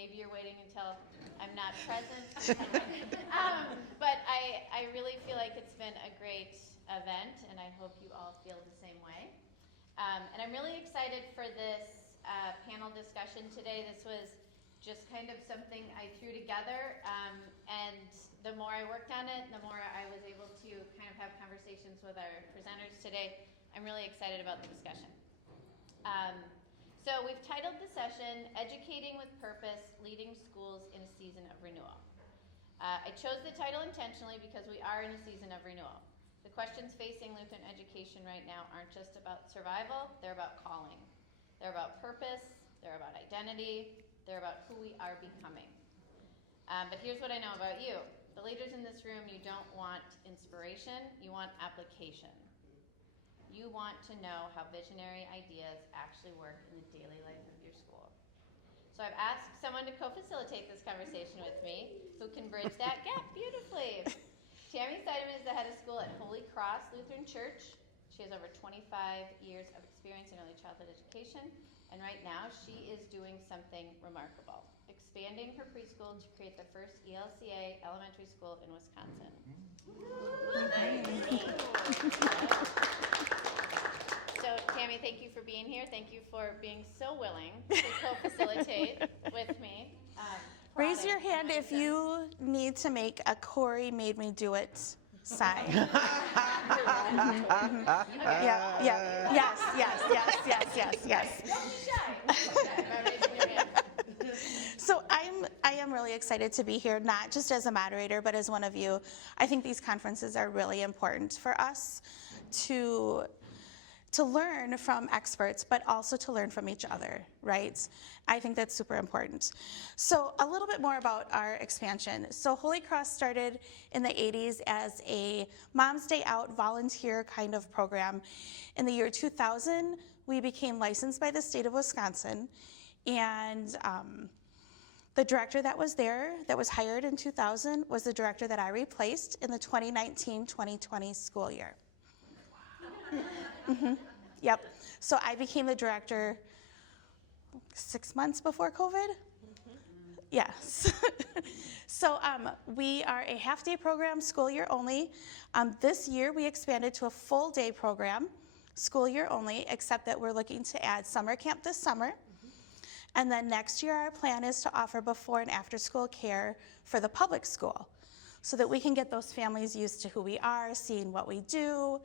maybe you're waiting until I'm not present. But I really feel like it's been a great event, and I hope you all feel the same way. And I'm really excited for this panel discussion today. This was just kind of something I threw together, and the more I worked on it, the more I was able to kind of have conversations with our presenters today. I'm really excited about the discussion. So we've titled the session, Educating with Purpose, Leading Schools in a Season of Renewal. I chose the title intentionally because we are in a season of renewal. The questions facing Lutheran education right now aren't just about survival, they're about calling. They're about purpose, they're about identity, they're about who we are becoming. But here's what I know about you. The leaders in this room, you don't want inspiration, you want application. You want to know how visionary ideas actually work in the daily life of your school. So I've asked someone to co-facilitate this conversation with me who can bridge that gap beautifully. Tammy Seidemann is the head of school at Holy Cross Lutheran Church. She has over 25 years of experience in early childhood education, and right now she is doing something remarkable, expanding her preschool to create the first ELCA elementary school in Wisconsin. So, Tammy, thank you for being here. Thank you for being so willing to co-facilitate with me. Raise your hand if you need to make a Corey made me do it sign. Yes. So I am really excited to be here, not just as a moderator, but as one of you. I think these conferences are really important for us to learn from experts, but also to learn from each other, right? I think that's super important. So a little bit more about our expansion. So Holy Cross started in the 80s as a Mom's Day Out volunteer kind of program. In the year 2000, we became licensed by the state of Wisconsin, and the director that was there, that was hired in 2000, was the director that I replaced in the 2019-2020 school year. Yep. So I became the director 6 months before COVID. Yes. So we are a half-day program, school year only. This year we expanded to a full-day program, school year only, except that we're looking to add summer camp this summer. And then next year our plan is to offer before and after school care for the public school, so that we can get those families used to who we are, seeing what we do.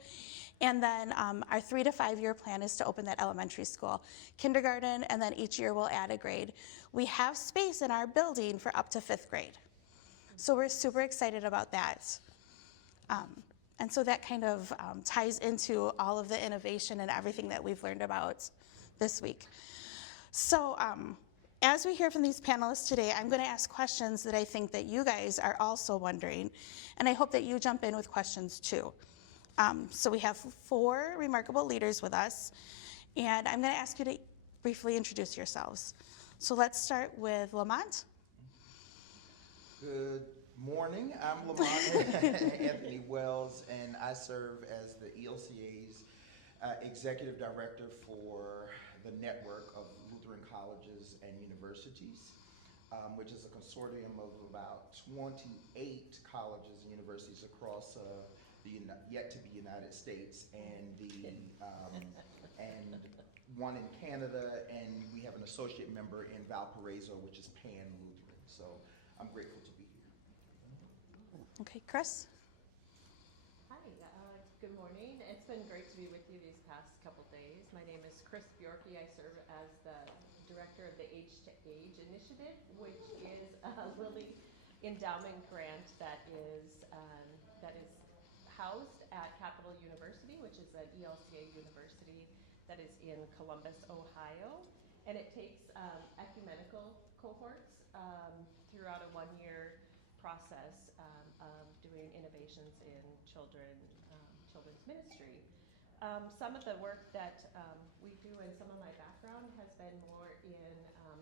And then our 3 to 5 year plan is to open that elementary school, kindergarten, and then each year we'll add a grade. We have space in our building for up to 5th grade. So we're super excited about that. And so that kind of ties into all of the innovation and everything that we've learned about this week. So as we hear from these panelists today, I'm going to ask questions that I think that you guys are also wondering, and I hope that you jump in with questions too. So we have 4 remarkable leaders with us, and I'm going to ask you to briefly introduce yourselves. So let's start with Lamont. Good morning. I'm Lamont Anthony Wells, and I serve as the ELCA's Executive Director for the network of Lutheran colleges and universities, which is a consortium of about 28 colleges and universities across the yet-to-be United States, and and one in Canada, and we have an associate member in Valparaiso, which is Pan-Lutheran. So I'm grateful to be here. Okay, Chris. Hi, good morning. It's been great to be with you these past couple days. My name is Chris Bjorky. I serve as the director of the Age to Age initiative, which is a Lilly endowment grant that is housed at Capital University, which is an ELCA university that is in Columbus, Ohio. And it takes ecumenical cohorts throughout a 1-year process of doing innovations in children's ministry. Some of the work that we do, and some of my background has been more in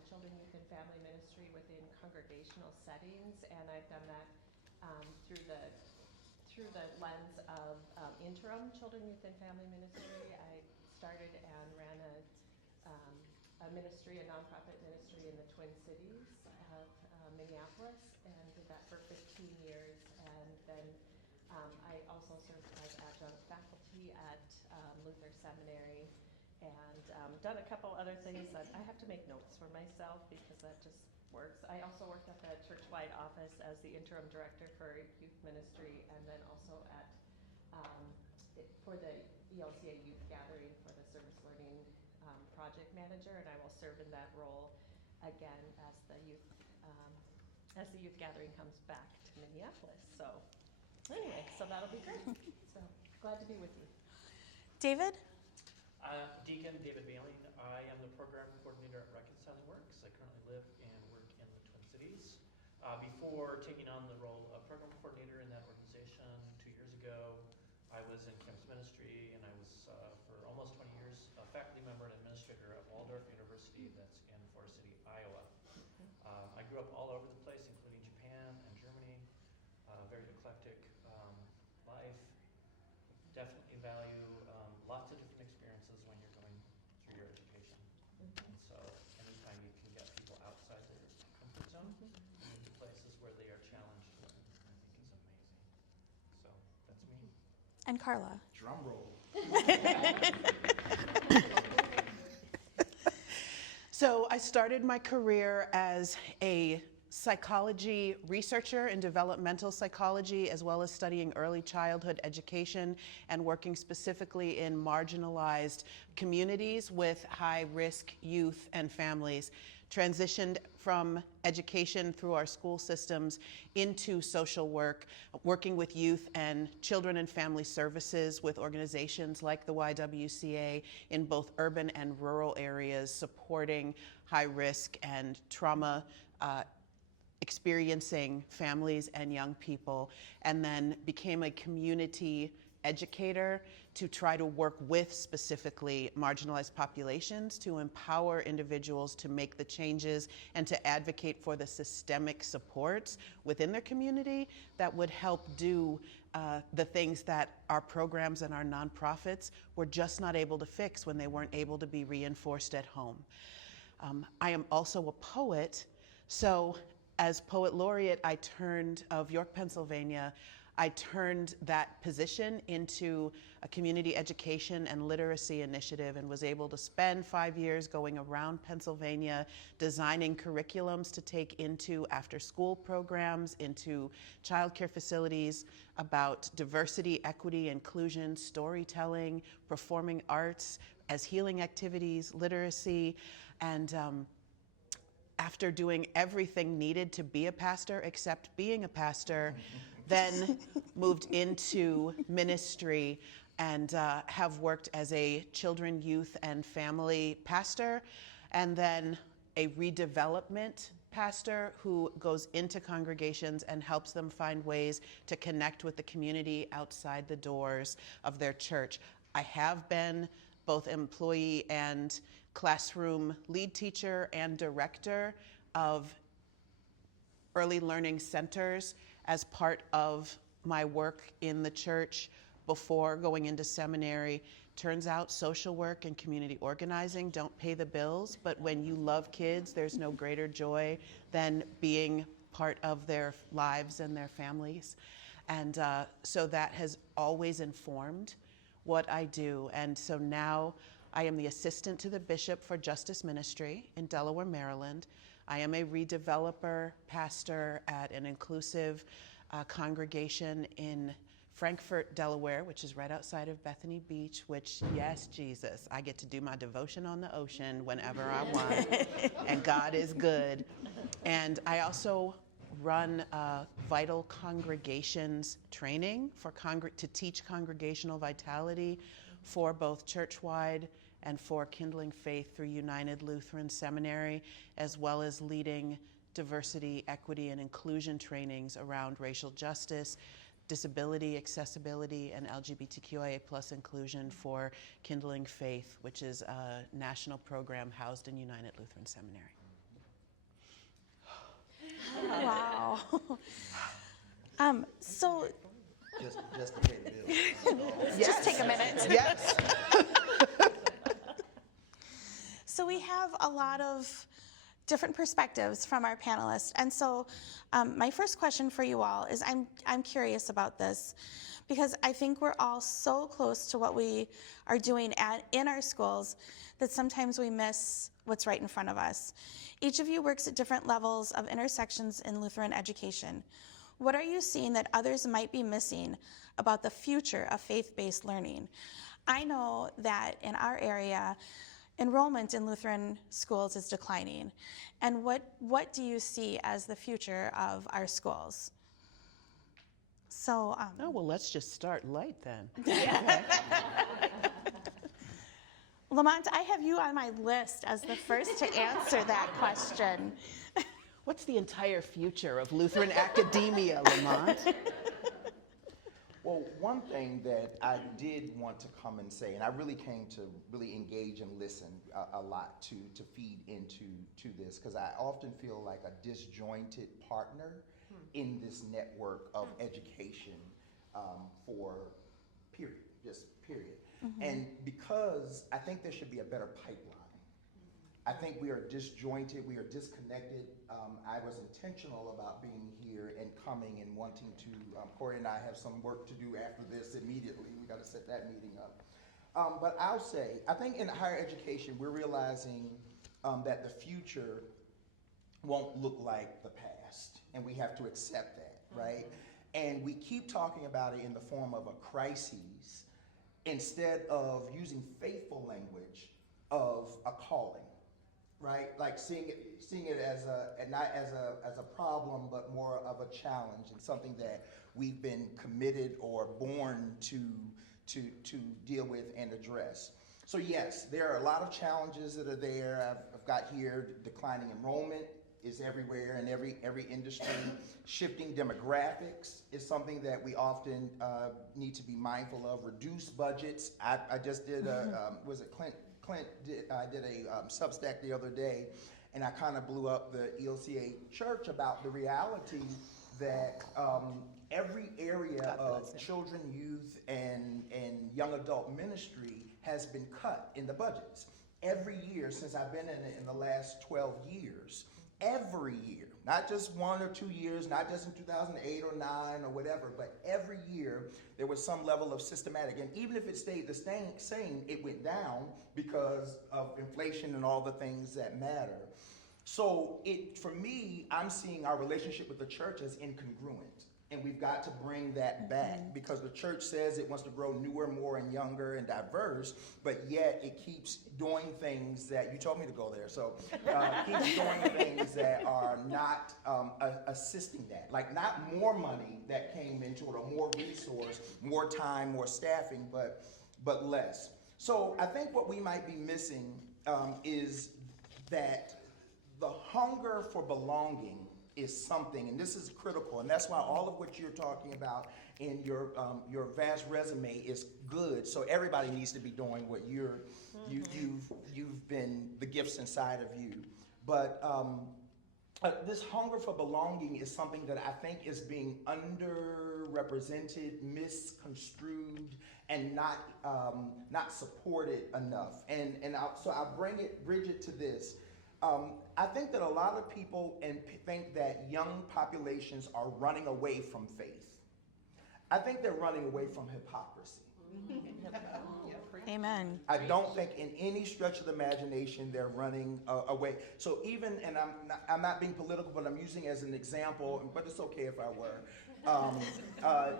children, youth, and family ministry within congregational settings, and I've done that through the lens of interim children, youth, and family ministry. I started and ran a ministry, a nonprofit ministry in the Twin Cities of Minneapolis and did that for 15 years. And then I also served as adjunct faculty at Lutheran Seminary and done a couple other things that I have to make notes for myself because that just works. I also worked at the church-wide office as the interim director for youth ministry and then also at for the ELCA youth gathering for the service learning project manager, and I will serve in that role again as the youth gathering comes back to Minneapolis. So anyway, so that'll be great. So glad to be with you. David? Deacon David Bailey. I am the program coordinator at Reconciling Works. I currently live and work in the Twin Cities. Before taking on the role of program coordinator in that organization 2 years ago, I was in campus ministry, and I was for almost 20 years a faculty member and administrator at Waldorf University that's in Forest City, Iowa. I grew up all over the place, including Japan and Germany. Very eclectic life. Definitely value lots of different experiences when you're going through your education. And so anytime you can get people outside their comfort zone into places where they are challenged to learn, I think is amazing. So that's me. And Carla? Drum roll. So I started my career as a psychology researcher in developmental psychology, as well as studying early childhood education and working specifically in marginalized communities with high-risk youth and families. Transitioned from education through our school systems into social work, working with youth and children and family services with organizations like the YWCA in both urban and rural areas, supporting high-risk and trauma experiencing families and young people, and then became a community educator to try to work with specifically marginalized populations to empower individuals to make the changes and to advocate for the systemic supports within their community that would help do the things that our programs and our nonprofits were just not able to fix when they weren't able to be reinforced at home. I am also a poet, so as poet laureate of York, Pennsylvania, I turned that position into a community education and literacy initiative and was able to spend 5 years going around Pennsylvania designing curriculums to take into after-school programs, into childcare facilities about diversity, equity, inclusion, storytelling, performing arts as healing activities, literacy, and after doing everything needed to be a pastor except being a pastor, then moved into ministry and have worked as a children, youth, and family pastor, and then a redevelopment pastor who goes into congregations and helps them find ways to connect with the community outside the doors of their church. I have been both employee and classroom lead teacher and director of early learning centers as part of my work in the church before going into seminary. Turns out social work and community organizing don't pay the bills, but when you love kids, there's no greater joy than being part of their lives and their families. And so that has always informed what I do. And so now I am the assistant to the bishop for Justice Ministry in Delaware, Maryland. I am a redeveloper pastor at an inclusive congregation in Frankfort, Delaware, which is right outside of Bethany Beach, which, yes, Jesus, I get to do my devotion on the ocean whenever I want, and God is good. And I also run vital congregations training to teach congregational vitality for both church-wide and for kindling faith through United Lutheran Seminary, as well as leading diversity, equity, and inclusion trainings around racial justice, disability, accessibility, and LGBTQIA+ inclusion for Kindling Faith, which is a national program housed in United Lutheran Seminary. Wow. So Just to pay the bills. just take a minute. Yes. So we have a lot of different perspectives from our panelists. And so my first question for you all is I'm curious about this because I think we're all so close to what we are doing in our schools that sometimes we miss what's right in front of us. Each of you works at different levels of intersections in Lutheran education. What are you seeing that others might be missing about the future of faith-based learning? I know that in our area, enrollment in Lutheran schools is declining. And what do you see as the future of our schools? So, Oh, well, let's just start light then. Lamont, I have you on my list as the first to answer that question. What's the entire future of Lutheran academia, Lamont? Well, one thing that I did want to come and say, and I really came to really engage and listen a lot to feed into this, because I often feel like a disjointed partner in this network of education for period, just period. And because I think there should be a better pipeline. I think we are disjointed, we are disconnected. I was intentional about being here and coming and wanting to, Corey and I have some work to do after this immediately. We got to set that meeting up. But I'll say, I think in higher education, we're realizing that the future won't look like the past, and we have to accept that, right? And we keep talking about it in the form of a crisis instead of using faithful language of a calling. Right, like seeing it as not as a problem, but more of a challenge and something that we've been committed or born to deal with and address. So yes, there are a lot of challenges that are there. I've got here declining enrollment is everywhere in every industry. Shifting demographics is something that we often need to be mindful of. Reduced budgets. I just did was it Clint did a Substack the other day, and I kind of blew up the ELCA church about the reality that every area of children, youth, and young adult ministry has been cut in the budgets. Every year since I've been in it in the last 12 years, every year, not just 1 or 2 years, not just in 2008 or 9 or whatever, but every year there was some level of systematic, and even if it stayed the same, it went down because of inflation and all the things that matter. So for me, I'm seeing our relationship with the church as incongruent, and we've got to bring that back because the church says it wants to grow newer, more, and younger and diverse, but yet it keeps doing things that, you told me to go there, so keeps doing things that are not assisting that. Like not more money that came into it or more resource, more time, more staffing, but less. So I think what we might be missing is that the hunger for belonging is something, and this is critical, and that's why all of what you're talking about in your vast resume is good. So everybody needs to be doing what you've been the gifts inside of you. But this hunger for belonging is something that I think is being underrepresented, misconstrued, and not supported enough. So I'll bridge it to this. I think that a lot of people think that young populations are running away from faith. I think they're running away from hypocrisy. Amen. I don't think in any stretch of the imagination they're running away. So even, and I'm not being political, but I'm using as an example, but it's okay if I were,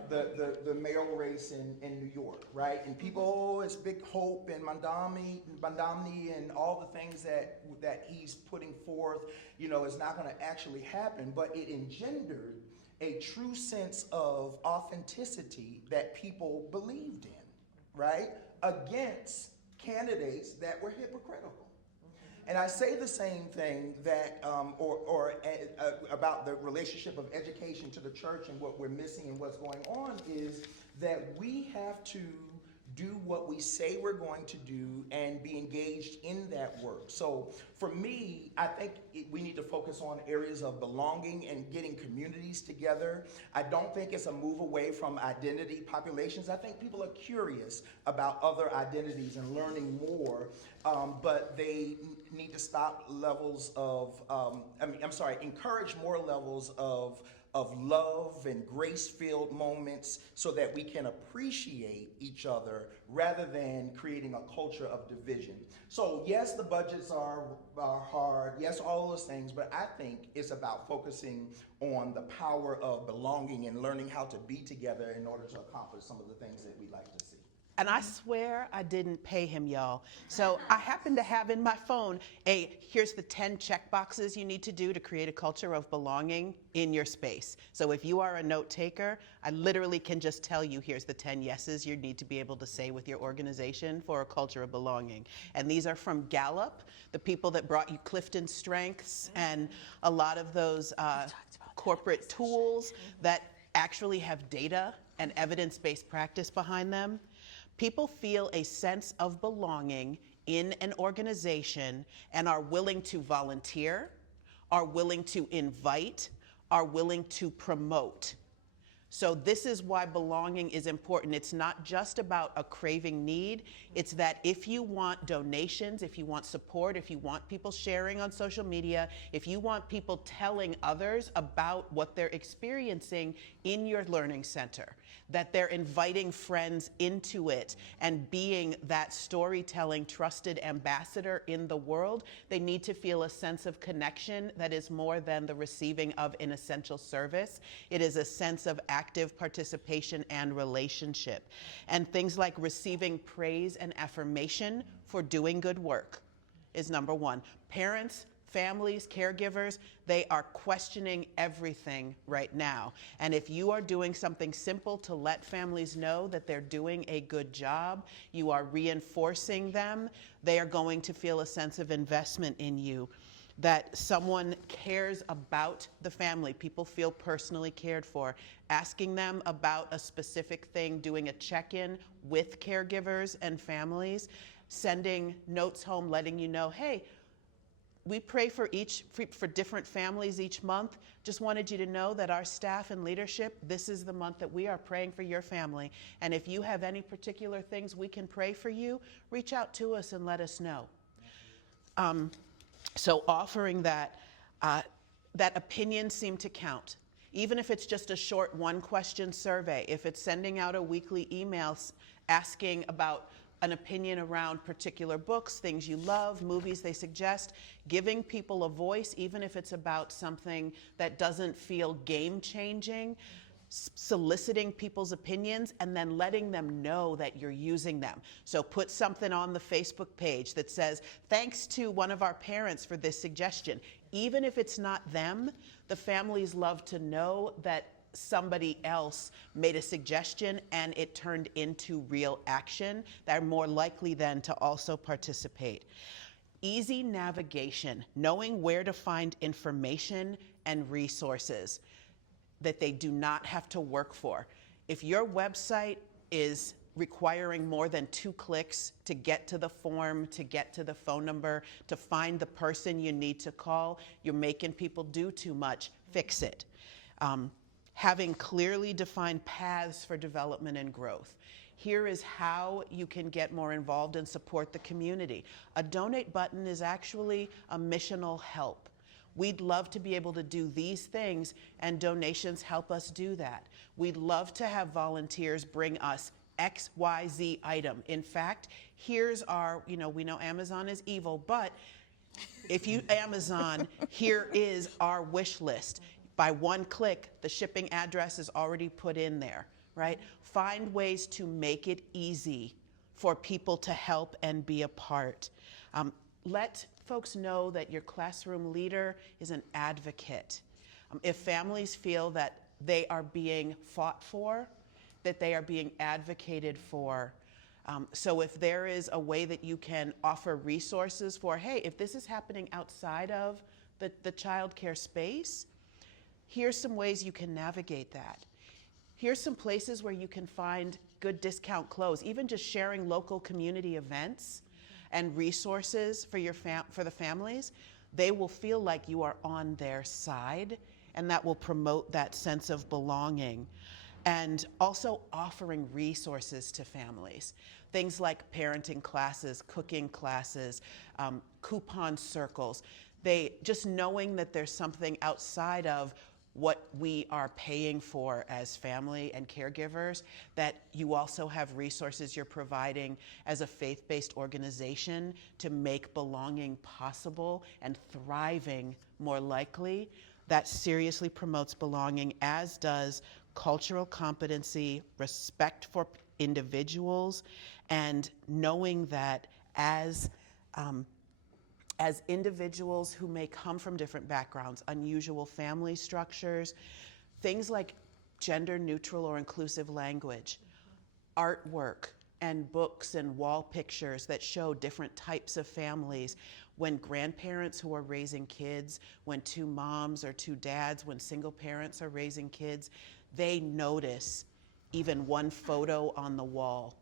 the mayoral race in New York, right? And people, it's big hope and Mandamni and all the things that he's putting forth, is not going to actually happen, but it engendered a true sense of authenticity that people believed in, right? Against candidates that were hypocritical. And I say the same thing that, about the relationship of education to the church and what we're missing and what's going on is that we have to do what we say we're going to do, and be engaged in that work. So for me, I think we need to focus on areas of belonging and getting communities together. I don't think it's a move away from identity populations. I think people are curious about other identities and learning more, but they need to stop levels of, encourage more levels of love and grace-filled moments so that we can appreciate each other rather than creating a culture of division. So yes, the budgets are hard, yes, all those things, but I think it's about focusing on the power of belonging and learning how to be together in order to accomplish some of the things that we'd like to see. And I swear I didn't pay him, y'all. So I happen to have in my phone here's the 10 check boxes you need to do to create a culture of belonging in your space. So if you are a note taker, I literally can just tell you here's the 10 yeses you need to be able to say with your organization for a culture of belonging. And these are from Gallup, the people that brought you Clifton Strengths and a lot of those corporate tools that actually have data and evidence-based practice behind them. People feel a sense of belonging in an organization and are willing to volunteer, are willing to invite, are willing to promote. So this is why belonging is important. It's not just about a craving need. It's that if you want donations, if you want support, if you want people sharing on social media, if you want people telling others about what they're experiencing in your learning center, that they're inviting friends into it and being that storytelling trusted ambassador in the world, they need to feel a sense of connection that is more than the receiving of an essential service. It is a sense of active participation and relationship. And things like receiving praise and affirmation for doing good work is number one. Parents, families, caregivers, they are questioning everything right now. And if you are doing something simple to let families know that they're doing a good job, you are reinforcing them, they are going to feel a sense of investment in you, that someone cares about the family. People feel personally cared for. Asking them about a specific thing, doing a check-in with caregivers and families, sending notes home letting you know, hey, we pray for different families each month. Just wanted you to know that our staff and leadership, this is the month that we are praying for your family. And if you have any particular things we can pray for you, reach out to us and let us know. So offering that, that opinions seem to count. Even if it's just a short one-question survey, if it's sending out a weekly email asking about an opinion around particular books, things you love, movies they suggest, giving people a voice, even if it's about something that doesn't feel game-changing, soliciting people's opinions, and then letting them know that you're using them. So put something on the Facebook page that says, thanks to one of our parents for this suggestion. Even if it's not them, the families love to know that somebody else made a suggestion and it turned into real action. They're more likely then to also participate. Easy navigation, knowing where to find information and resources that they do not have to work for. If your website is requiring more than 2 clicks to get to the form, to get to the phone number, to find the person you need to call, you're making people do too much, fix it. Having clearly defined paths for development and growth. Here is how you can get more involved and support the community. A donate button is actually a missional help. We'd love to be able to do these things, and donations help us do that. We'd love to have volunteers bring us XYZ item. In fact, here's our, we know Amazon is evil, but if you Amazon, here is our wish list. By one click, the shipping address is already put in there, right? Find ways to make it easy for people to help and be a part. Let folks know that your classroom leader is an advocate. If families feel that they are being fought for, that they are being advocated for. So if there is a way that you can offer resources for, hey, if this is happening outside of the child care space, here's some ways you can navigate that. Here's some places where you can find good discount clothes, even just sharing local community events and resources for for the families, they will feel like you are on their side, and that will promote that sense of belonging. And also offering resources to families. Things like parenting classes, cooking classes, coupon circles. Just knowing that there's something outside of what we are paying for as family and caregivers, that you also have resources you're providing as a faith-based organization to make belonging possible and thriving more likely. That seriously promotes belonging, as does cultural competency, respect for individuals, and knowing that as individuals who may come from different backgrounds, unusual family structures, things like gender neutral or inclusive language, artwork, and books and wall pictures that show different types of families, when grandparents who are raising kids, when two moms or two dads, when single parents are raising kids, they notice even one photo on the wall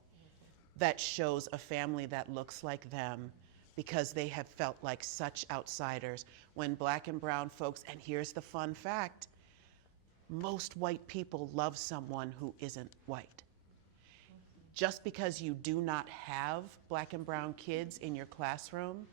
that shows a family that looks like them, because they have felt like such outsiders. When Black and brown folks, and here's the fun fact, most white people love someone who isn't white. Just because you do not have Black and brown kids in your classroom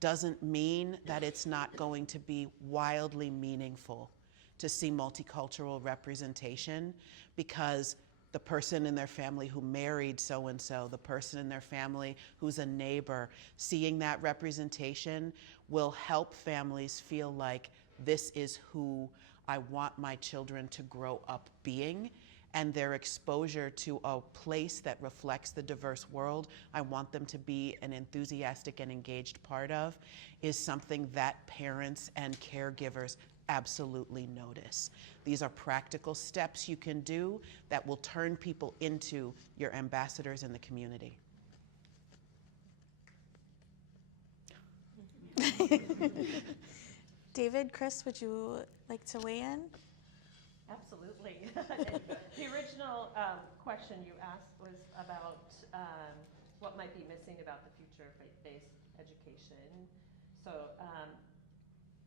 doesn't mean that it's not going to be wildly meaningful to see multicultural representation, because the person in their family who married so-and-so, the person in their family who's a neighbor, seeing that representation will help families feel like this is who I want my children to grow up being, and their exposure to a place that reflects the diverse world I want them to be an enthusiastic and engaged part of, is something that parents and caregivers absolutely notice. These are practical steps you can do that will turn people into your ambassadors in the community. David, Chris, would you like to weigh in? Absolutely. The original question you asked was about what might be missing about the future of faith-based education. So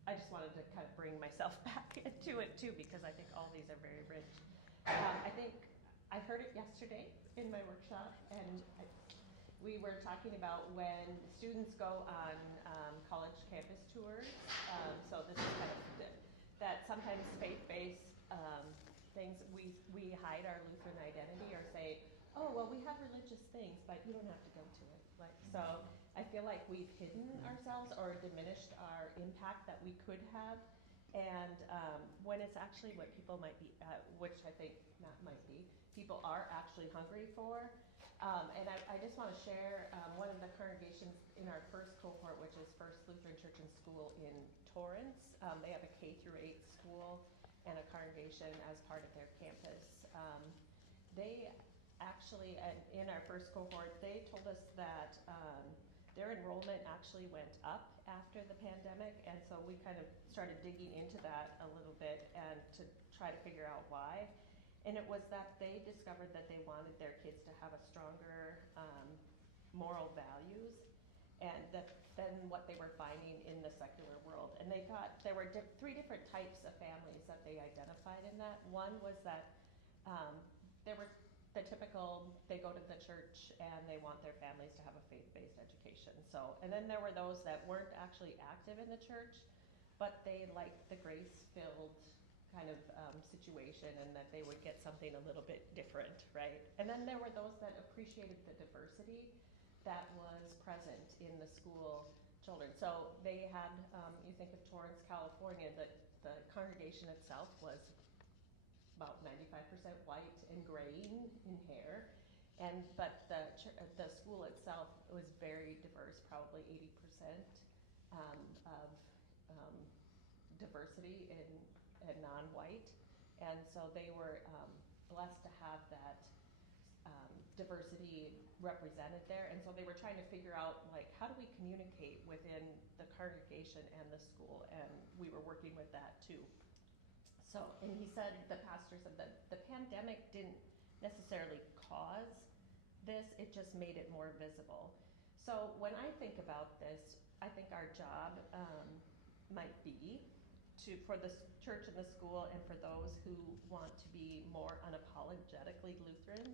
I just wanted to kind of bring myself back into it too, because I think all these are very rich. I think I heard it yesterday in my workshop, and we were talking about when students go on college campus tours. So this is kind of that sometimes faith-based things, we hide our Lutheran identity, or say, oh, well, we have religious things, but you don't have to go to it. Like, so I feel like we've hidden ourselves or diminished our impact that we could have. And when it's actually what people might be, which I think not might be, people are actually hungry for. And I just want to share one of the congregations in our first cohort, which is First Lutheran Church and School in Torrance. They have a K through 8 school and a congregation as part of their campus. They actually, in our first cohort, they told us that their enrollment actually went up after the pandemic, and so we kind of started digging into that a little bit and to try to figure out why. And it was that they discovered that they wanted their kids to have a stronger moral values and than what they were finding in the secular world. And they thought there were 3 different types of families that they identified in that. One was that there were the typical, they go to the church and they want their families to have a faith-based education. So, and then there were those that weren't actually active in the church, but they liked the grace-filled kind of situation, and that they would get something a little bit different, right? And then there were those that appreciated the diversity that was present in the school children. So they had, you think of Torrance, California, the congregation itself was about 95% white and graying in hair, but the school itself was very diverse, probably 80% of diversity in non-white, and so they were blessed to have that diversity represented there. And so they were trying to figure out, like, how do we communicate within the congregation and the school, and we were working with that too. So, and he said, the pastor said that the pandemic didn't necessarily cause this, it just made it more visible. So when I think about this, I think our job might be for the church and the school, and for those who want to be more unapologetically Lutheran,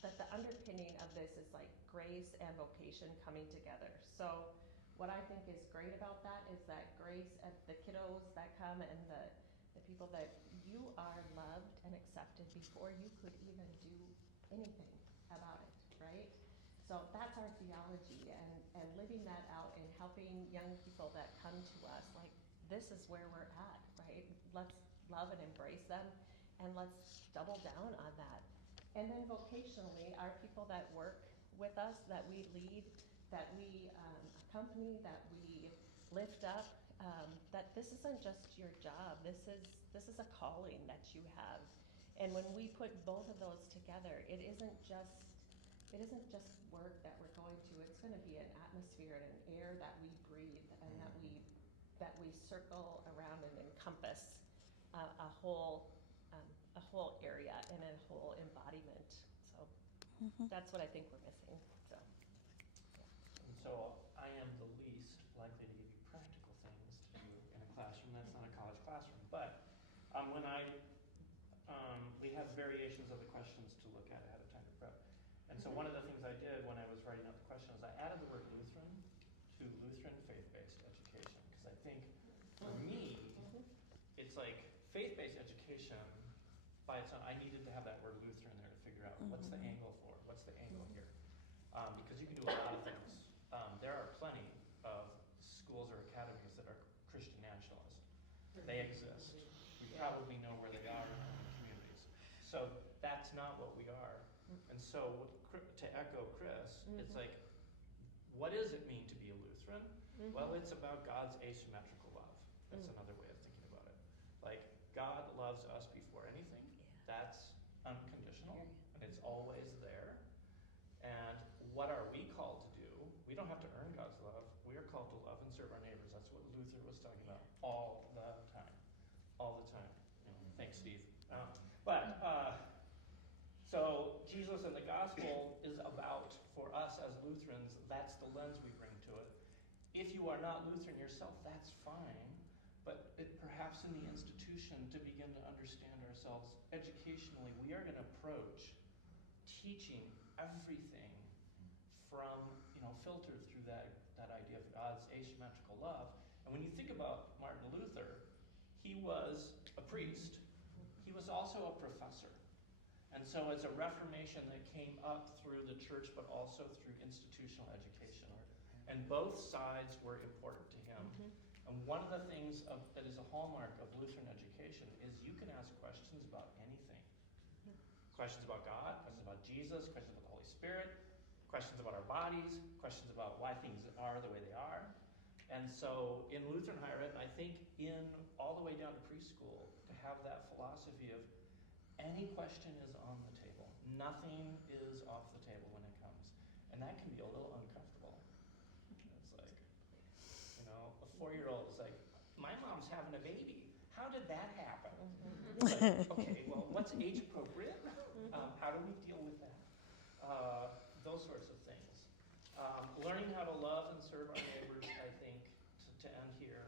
that the underpinning of this is like grace and vocation coming together. So what I think is great about that is that grace at the kiddos that come and the people that you are loved and accepted before you could even do anything about it, right? So that's our theology, and living that out and helping young people that come to us, like, this is where we're at, right? Let's love and embrace them, and let's double down on that. And then vocationally, our people that work with us, that we lead, that we accompany, that we lift up, that this isn't just your job. This is a calling that you have. And when we put both of those together, it isn't just work that we're going to. It's going to be an atmosphere and an air that we breathe, and that we circle around and encompass a whole area and a whole embodiment. So that's what I think we're missing. So, yeah. And so I am the least likely to give you practical things to do in a classroom that's not a college classroom. But when we have variations of the questions to look at ahead of time to prep. And so one of the things I did when I was writing out the question is I added the word Lutheran to Lutheran faith-based education, because I think for me, it's like faith-based education by its own. I needed to have that word Lutheran there to figure out what's the angle for, what's the angle here, because you can do a lot of things. There are plenty of schools or academies that are Christian nationalist. They exist. We probably know where they are in the communities. So that's not what we are. And so to echo Chris, it's like, what does it mean to be a Lutheran? Well, it's about God's asymmetrical love. That's another way of thinking about it. Like, God loves us before anything. That's unconditional, and it's always there. And what are we called to do? We don't have to earn God's love. We are called to love and serve our neighbors. That's what Luther was talking about all the time. All the time. Thanks, Steve. So Jesus and the gospel is about, for us as Lutherans, that's the lens we bring to it. If you are not Lutheran yourself, that's fine. But perhaps in the institution, to begin to understand ourselves educationally, we are going to approach teaching everything from, filtered through that idea of God's asymmetrical love. And when you think about Martin Luther, he was a priest. He was also a professor. And so it's a reformation that came up through the church, but also through institutional education. And both sides were important to him. And one of the things that is a hallmark of Lutheran education is you can ask questions about anything. Questions about God, questions about Jesus, questions about the Holy Spirit, questions about our bodies, questions about why things are the way they are. And so in Lutheran higher ed, I think in all the way down to preschool, to have that philosophy of any question is on the table. Nothing is off the table when it comes. And that can be a little uncomfortable. It's like, a 4-year-old is like, my mom's having a baby. How did that happen? Like, okay, well, what's age appropriate? How do we deal with that? Those sorts of things. Learning how to love and serve our neighbors, I think, to end here.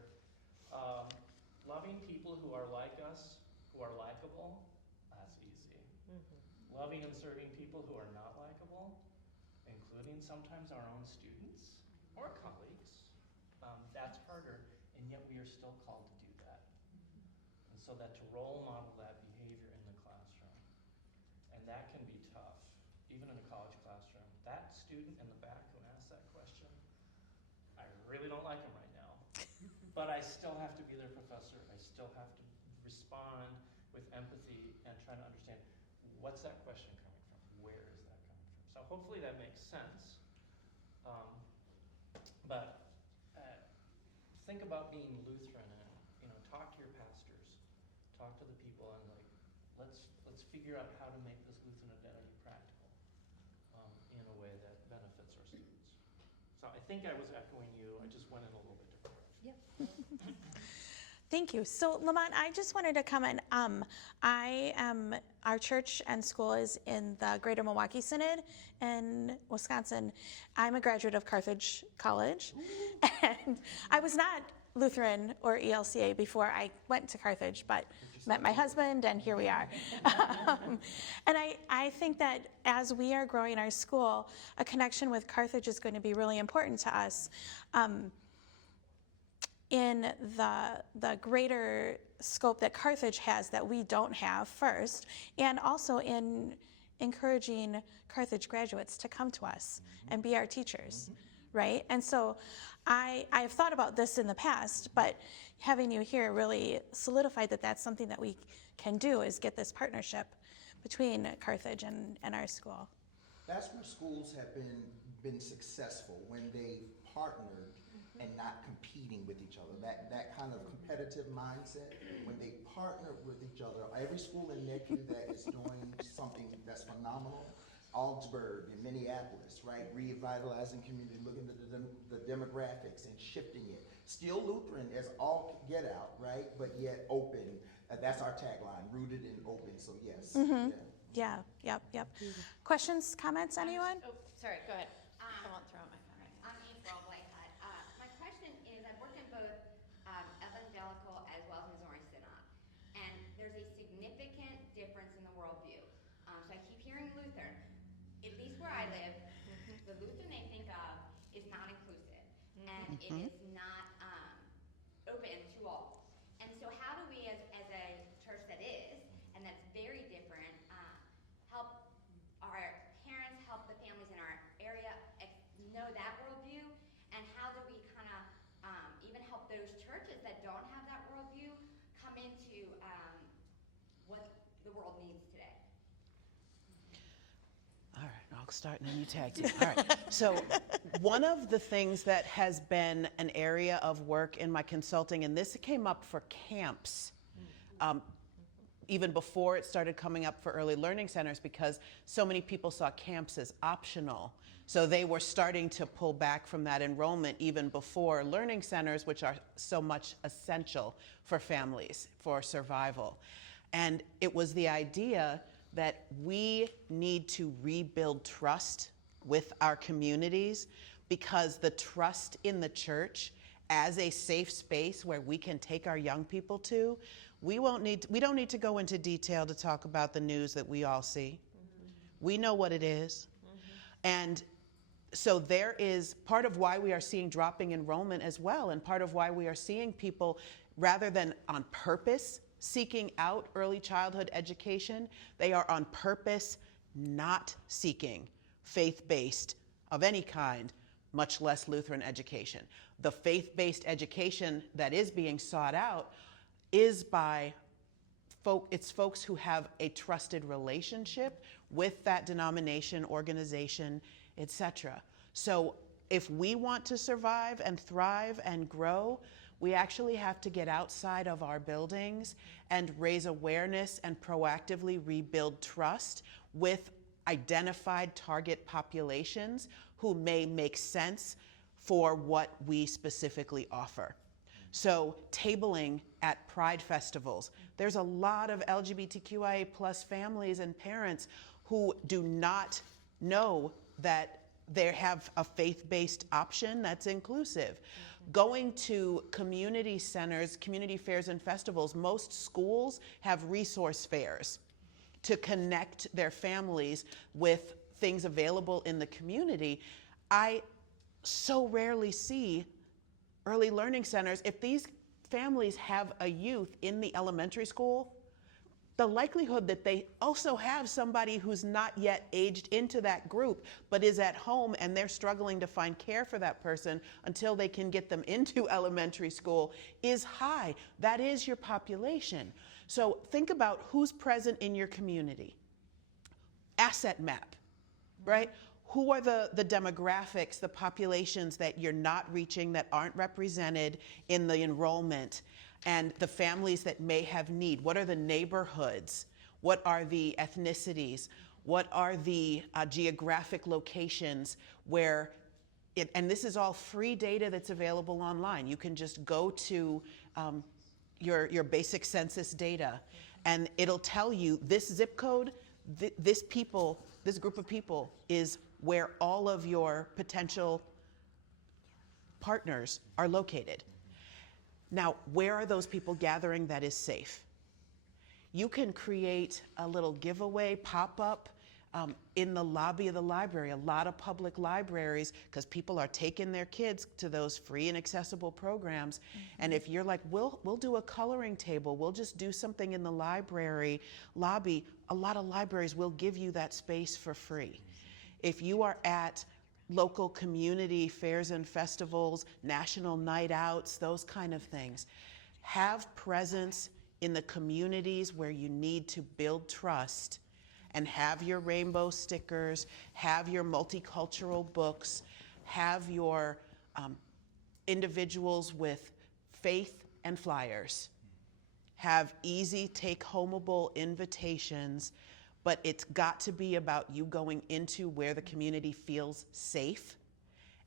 Loving people who are like us, who are likable, that's easy. Loving and serving people who are not likable, including sometimes our own students or colleagues, that's harder, and yet we are still called to do that. And so that to role model that behavior in the classroom, and that can be tough, even in a college classroom. That student in the back who asked that question, I really don't like him right now, but I still have to be their professor. I still have to respond with empathy and try to understand, what's that question coming from? Where is that coming from? So hopefully that makes sense. But think about being Lutheran and talk to your pastors, talk to the people, and let's figure out how to make this Lutheran identity practical in a way that benefits our students. So I think I was echoing you. I just went in a little bit different direction. Yep. Thank you. So, Lamont, I just wanted to comment. Our church and school is in the Greater Milwaukee Synod in Wisconsin. I'm a graduate of Carthage College, and I was not Lutheran or ELCA before I went to Carthage, but met my husband, and here we are. And I think that as we are growing our school, a connection with Carthage is going to be really important to us. In the greater scope that Carthage has that we don't have first, and also in encouraging Carthage graduates to come to us and be our teachers, right? And so I've thought about this in the past, but having you here really solidified that that's something that we can do, is get this partnership between Carthage and our school. That's where schools have been successful, when they partnered and not competing with each other. That kind of competitive mindset, when they partner with each other. Every school in NICU that is doing something that's phenomenal, Augsburg and Minneapolis, right? Revitalizing community, looking at the demographics and shifting it. Still Lutheran as all get out, right? But yet open. That's our tagline, rooted and open. So yes. Yeah, yep. Questions, comments, anyone? Oh, sorry, go ahead. I won't throw out my phone right now. I'm April Whitehead. My question is, I've worked in both evangelical as well as Missouri Synod, and there's a significant difference in the worldview. So I keep hearing Lutheran. At least where I live, the Lutheran they think of is not inclusive, and it is not open to all. And so how do we, as a church that is, and that's very different, help our parents, help the families in our area know that worldview, and how do we kind of even help those churches that don't have that worldview come into what the world needs today? All right, I'll start and then you tag team. All right, so one of the things that has been an area of work in my consulting, and this came up for camps, even before it started coming up for early learning centers, because so many people saw camps as optional. So they were starting to pull back from that enrollment even before learning centers, which are so much essential for families, for survival. And it was the idea that we need to rebuild trust with our communities, because the trust in the church as a safe space where we can take our young people to, we don't need to go into detail to talk about the news that we all see. We know what it is. And so there is part of why we are seeing dropping enrollment as well, and part of why we are seeing people, rather than on purpose seeking out early childhood education, they are on purpose not seeking faith-based of any kind, much less Lutheran education. The faith-based education that is being sought out is by folks who have a trusted relationship with that denomination, organization, etc. So if we want to survive and thrive and grow, we actually have to get outside of our buildings and raise awareness and proactively rebuild trust with identified target populations who may make sense for what we specifically offer. So tabling at pride festivals, there's a lot of LGBTQIA plus families and parents who do not know that they have a faith-based option that's inclusive. Going to community centers, community fairs and festivals, most schools have resource fairs to connect their families with things available in the community. I so rarely see early learning centers. If these families have a youth in the elementary school, the likelihood that they also have somebody who's not yet aged into that group but is at home and they're struggling to find care for that person until they can get them into elementary school is high. That is your population. So think about who's present in your community. Asset map, right? Who are the demographics, the populations that you're not reaching, that aren't represented in the enrollment, and the families that may have need? What are the neighborhoods? What are the ethnicities? What are the geographic locations where and this is all free data that's available online. You can just go to your basic census data, and it'll tell you this zip code, this group of people is where all of your potential partners are located. Now, where are those people gathering that is safe? You can create a little giveaway pop-up in the lobby of the library. A lot of public libraries, because people are taking their kids to those free and accessible programs. And if you're like, we'll do a coloring table, we'll just do something in the library lobby, a lot of libraries will give you that space for free. If you are at local community fairs and festivals, national night outs, those kind of things, have presence in the communities where you need to build trust, and have your rainbow stickers, have your multicultural books, have your individuals with faith and flyers, have easy take-homeable invitations, but it's got to be about you going into where the community feels safe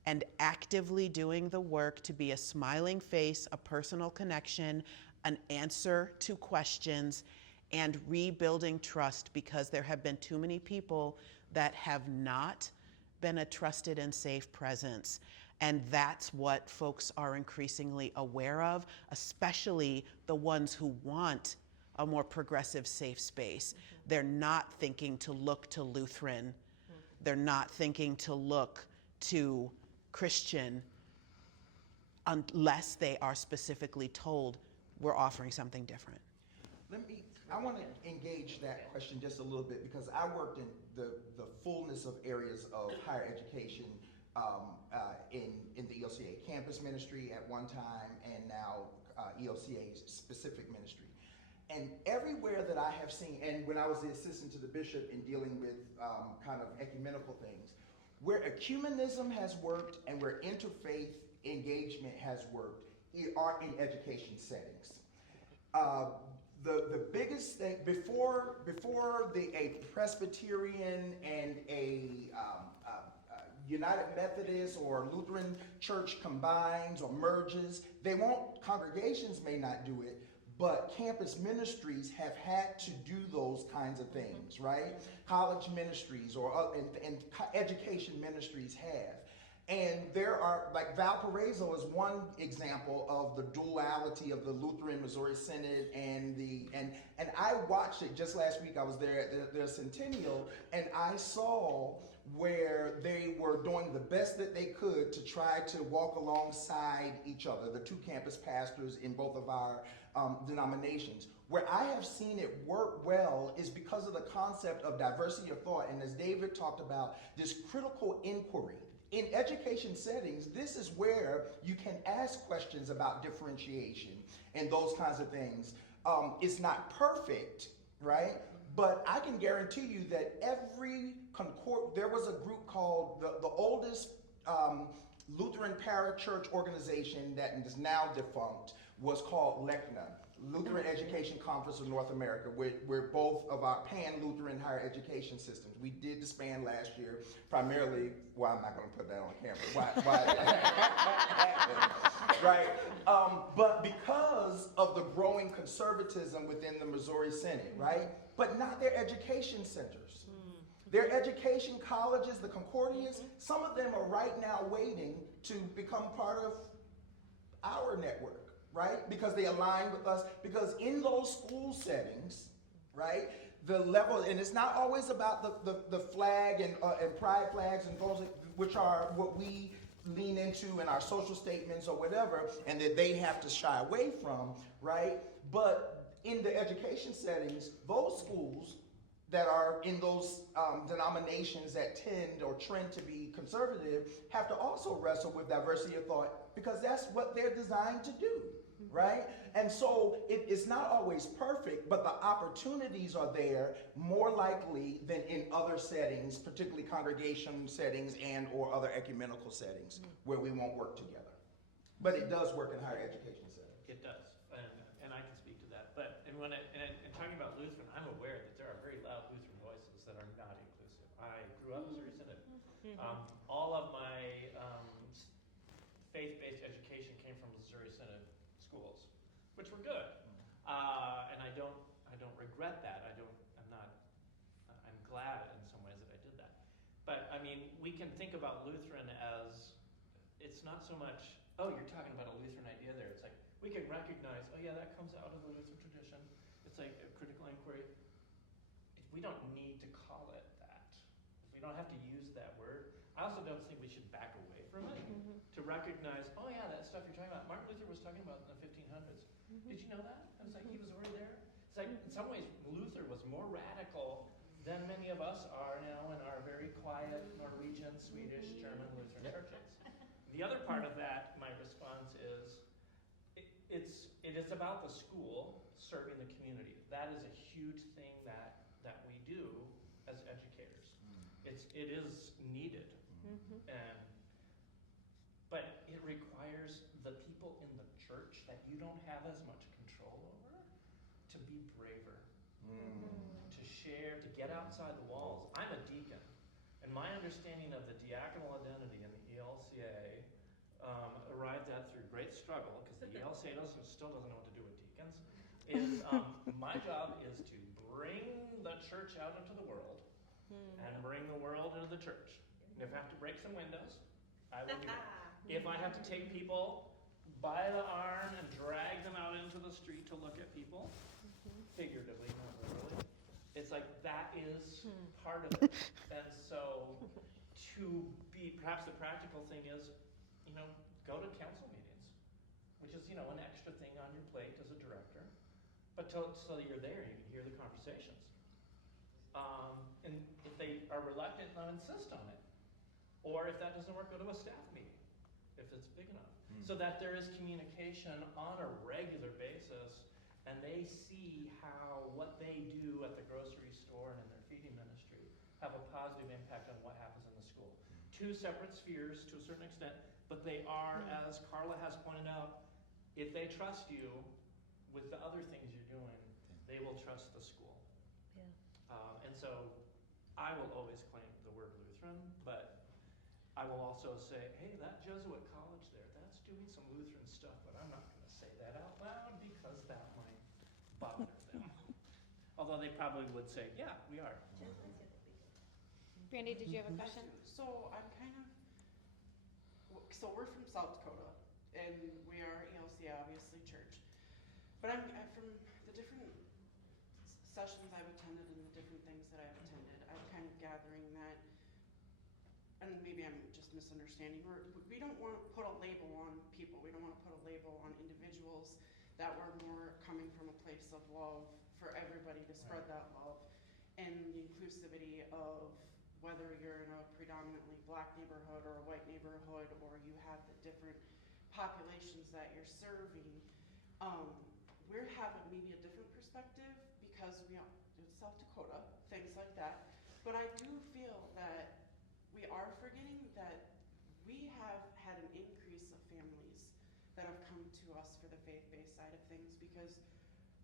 and actively doing the work to be a smiling face, a personal connection, an answer to questions, and rebuilding trust, because there have been too many people that have not been a trusted and safe presence. And that's what folks are increasingly aware of, especially the ones who want a more progressive, safe space. They're not thinking to look to Lutheran. They're not thinking to look to Christian unless they are specifically told we're offering something different. I want to engage that question just a little bit, because I worked in the fullness of areas of higher education in the ELCA campus ministry at one time, and now ELCA's specific ministry. And everywhere that I have seen, and when I was the assistant to the bishop in dealing with kind of ecumenical things, where ecumenism has worked and where interfaith engagement has worked are in education settings. The biggest thing, before a Presbyterian and a United Methodist or Lutheran church combines or merges, congregations may not do it, but campus ministries have had to do those kinds of things, right? College ministries and education ministries have. And there are, like Valparaiso is one example of the duality of the Lutheran Missouri Synod and I watched it just last week. I was there at their centennial, and I saw where they were doing the best that they could to try to walk alongside each other, the two campus pastors in both of our denominations. Where I have seen it work well is because of the concept of diversity of thought, and as David talked about, this critical inquiry. In education settings, this is where you can ask questions about differentiation and those kinds of things. It's not perfect, right? But I can guarantee you that there was a group called the oldest Lutheran parachurch organization that is now defunct was called LECNA, Lutheran Education Conference of North America. We're both of our pan-Lutheran higher education systems. We did disband last year, primarily, well, I'm not going to put that on camera. Why right? But because of the growing conservatism within the Missouri Synod, right? But not their education centers. Their education colleges, the Concordias, some of them are right now waiting to become part of our network. Right? Because they align with us, because in those school settings, right, the level, and it's not always about the flag and pride flags and those, which are what we lean into in our social statements or whatever, and that they have to shy away from, right? But in the education settings, those schools that are in those denominations that tend or trend to be conservative have to also wrestle with diversity of thought, because that's what they're designed to do. Right? And so it's not always perfect, but the opportunities are there more likely than in other settings, particularly congregation settings and or other ecumenical settings where we won't work together. But it does work in higher education settings. It does, and I can speak to that. But and talking about Lutheran, I'm aware that there are very loud Lutheran voices that are not inclusive. I grew up Missouri Synod. All of my faith-based education came from Missouri Synod schools, which were good. And I don't regret that. I'm glad in some ways that I did that. But I mean, we can think about Lutheran as, it's not so much, oh, you're talking about a Lutheran idea there. It's like, we can recognize, oh yeah, that comes out of the Lutheran tradition. It's like a critical inquiry. We don't need to call it that. We don't have to use that word. I also don't think we should back away from it to recognize, oh yeah, that stuff you're talking about, Martin Luther was talking about in the 1500s. Did you know that? It was like he was already there. It's like, in some ways, Luther was more radical than many of us are now in our very quiet Norwegian, Swedish, German Lutheran churches. The other part of that, my response is, it is about the school serving the community. That is a huge thing that we do as educators. It is needed, but it requires the people in the church that you don't have as much control over to be braver, to share, to get outside the walls. I'm a deacon, and my understanding of the diaconal identity in the ELCA arrived at through great struggle, because the ELCA still doesn't know what to do with deacons, is my job is to bring the church out into the world and bring the world into the church. And if I have to break some windows, I will do that. If I have to take people by the arm and drag them out into the street to look at people, figuratively, not literally, it's like that is part of it. And so perhaps the practical thing is, go to council meetings, which is, an extra thing on your plate as a director, but so that you're there and you can hear the conversations. And if they are reluctant, not insist on it. Or if that doesn't work, go to a staff meeting, if it's big enough. So that there is communication on a regular basis, and they see how what they do at the grocery store and in their feeding ministry have a positive impact on what happens in the school. Two separate spheres to a certain extent, but they are, as Carla has pointed out, if they trust you with the other things you're doing, they will trust the school. And so I will always claim the word Lutheran, but I will also say, hey, that Jesuit college there, that's doing some Lutheran stuff, but I'm not going to say that out loud because that might bother them. Although they probably would say, yeah, we are. Brandy, did you have a question? So so we're from South Dakota, and we are ELCA, obviously, church. But I'm from the different sessions I've attended and the different things that I've attended, I'm kind of gathering that, and maybe I'm just misunderstanding, we don't want to put a label on people. We don't want to put a label on individuals, that we're more coming from a place of love for everybody to spread that love, and the inclusivity of whether you're in a predominantly black neighborhood or a white neighborhood, or you have the different populations that you're serving. We're having maybe a different perspective because we are South Dakota, things like that. But I do feel that we are forgetting that we have had an increase of families that have come to us for the faith-based side of things, because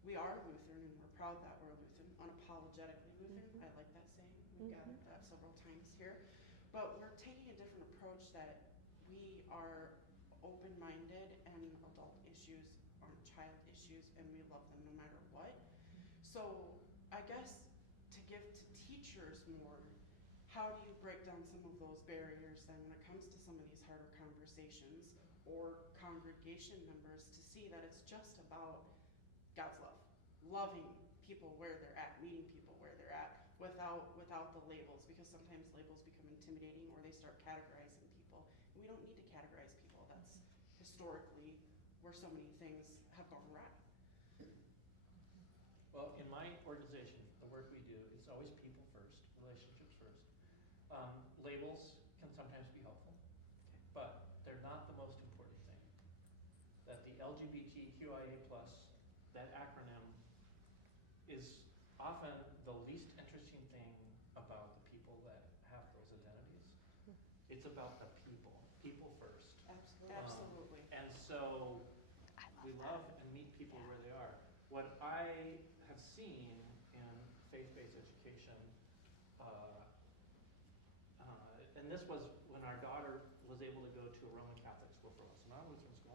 we are Lutheran and we're proud that we're Lutheran, unapologetically Lutheran. I like that saying. We gathered that several times here. But we're taking a different approach, that we are open-minded and adult issues aren't child issues, and we love them no matter what. So I guess to give to teachers more, how do you break down some of those barriers then when it comes to some of these harder conversations, or congregation members to see that it's just about God's love, loving people where they're at, meeting people where they're at, without the labels, because sometimes labels become intimidating, or they start categorizing people. And we don't need to categorize people. That's historically where so many things have gone awry. Well, in my organization, the work we do is always people first, relationships first. Labels can sometimes be helpful, but they're not the most important thing. That the LGBTQIA+, that acronym, is often the least interesting thing about the people that have those identities. It's about the people first. Absolutely. And so we love and meet people where they are. What I have seen in faith-based education, and this was when our daughter was able to go to a Roman Catholic school for us, not a Lutheran school,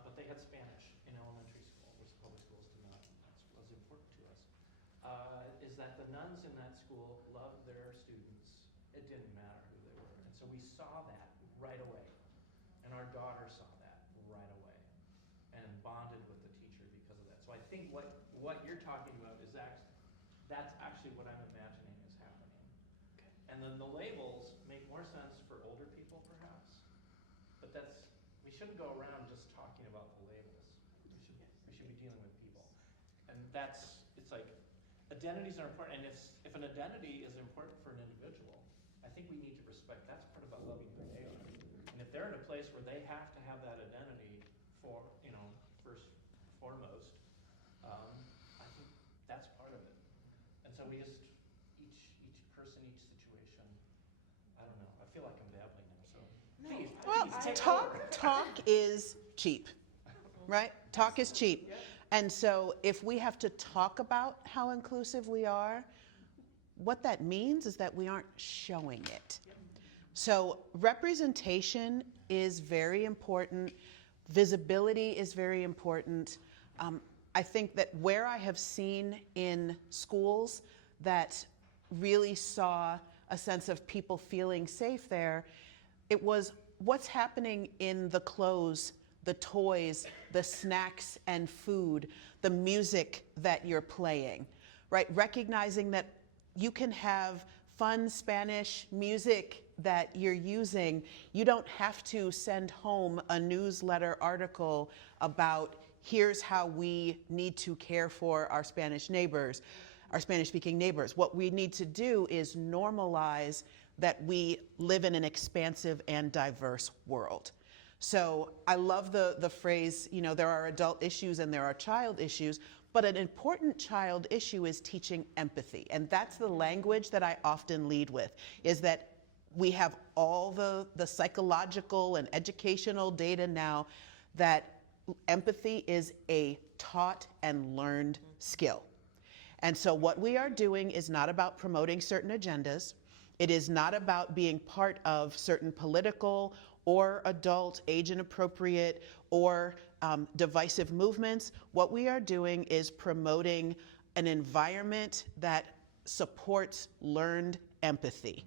but they had Spanish in elementary school, which public schools do is that the nuns in that school loved their students. It didn't matter who they were. And so we saw that right away. And our daughter saw that right away and bonded with the teacher because of that. So I think what you're talking about is that's actually what I'm imagining is happening. Okay. And then the labels make more sense for older people perhaps. But we shouldn't go around just talking about the labels. We should be dealing with people. And it's like, identities are important, and if an identity is important for an individual, I think we need to respect, that's part about loving who they are. And if they're in a place where they have to have that identity first, foremost, I think that's part of it. And so we just, each person, each situation, I don't know, I feel like I'm babbling now, so please, Well, take over. talk is cheap, right? Talk is cheap. And so if we have to talk about how inclusive we are, what that means is that we aren't showing it. So representation is very important. Visibility is very important. I think that where I have seen in schools that really saw a sense of people feeling safe there, it was what's happening in the clothes, the toys, the snacks and food, the music that you're playing, right? Recognizing that you can have fun Spanish music that you're using. You don't have to send home a newsletter article about here's how we need to care for our Spanish neighbors, our Spanish-speaking neighbors. What we need to do is normalize that we live in an expansive and diverse world. So I love the phrase, there are adult issues and there are child issues, but an important child issue is teaching empathy. And that's the language that I often lead with, is that we have all the psychological and educational data now that empathy is a taught and learned skill. And so what we are doing is not about promoting certain agendas. It is not about being part of certain political or adult, age-inappropriate, or divisive movements. What we are doing is promoting an environment that supports learned empathy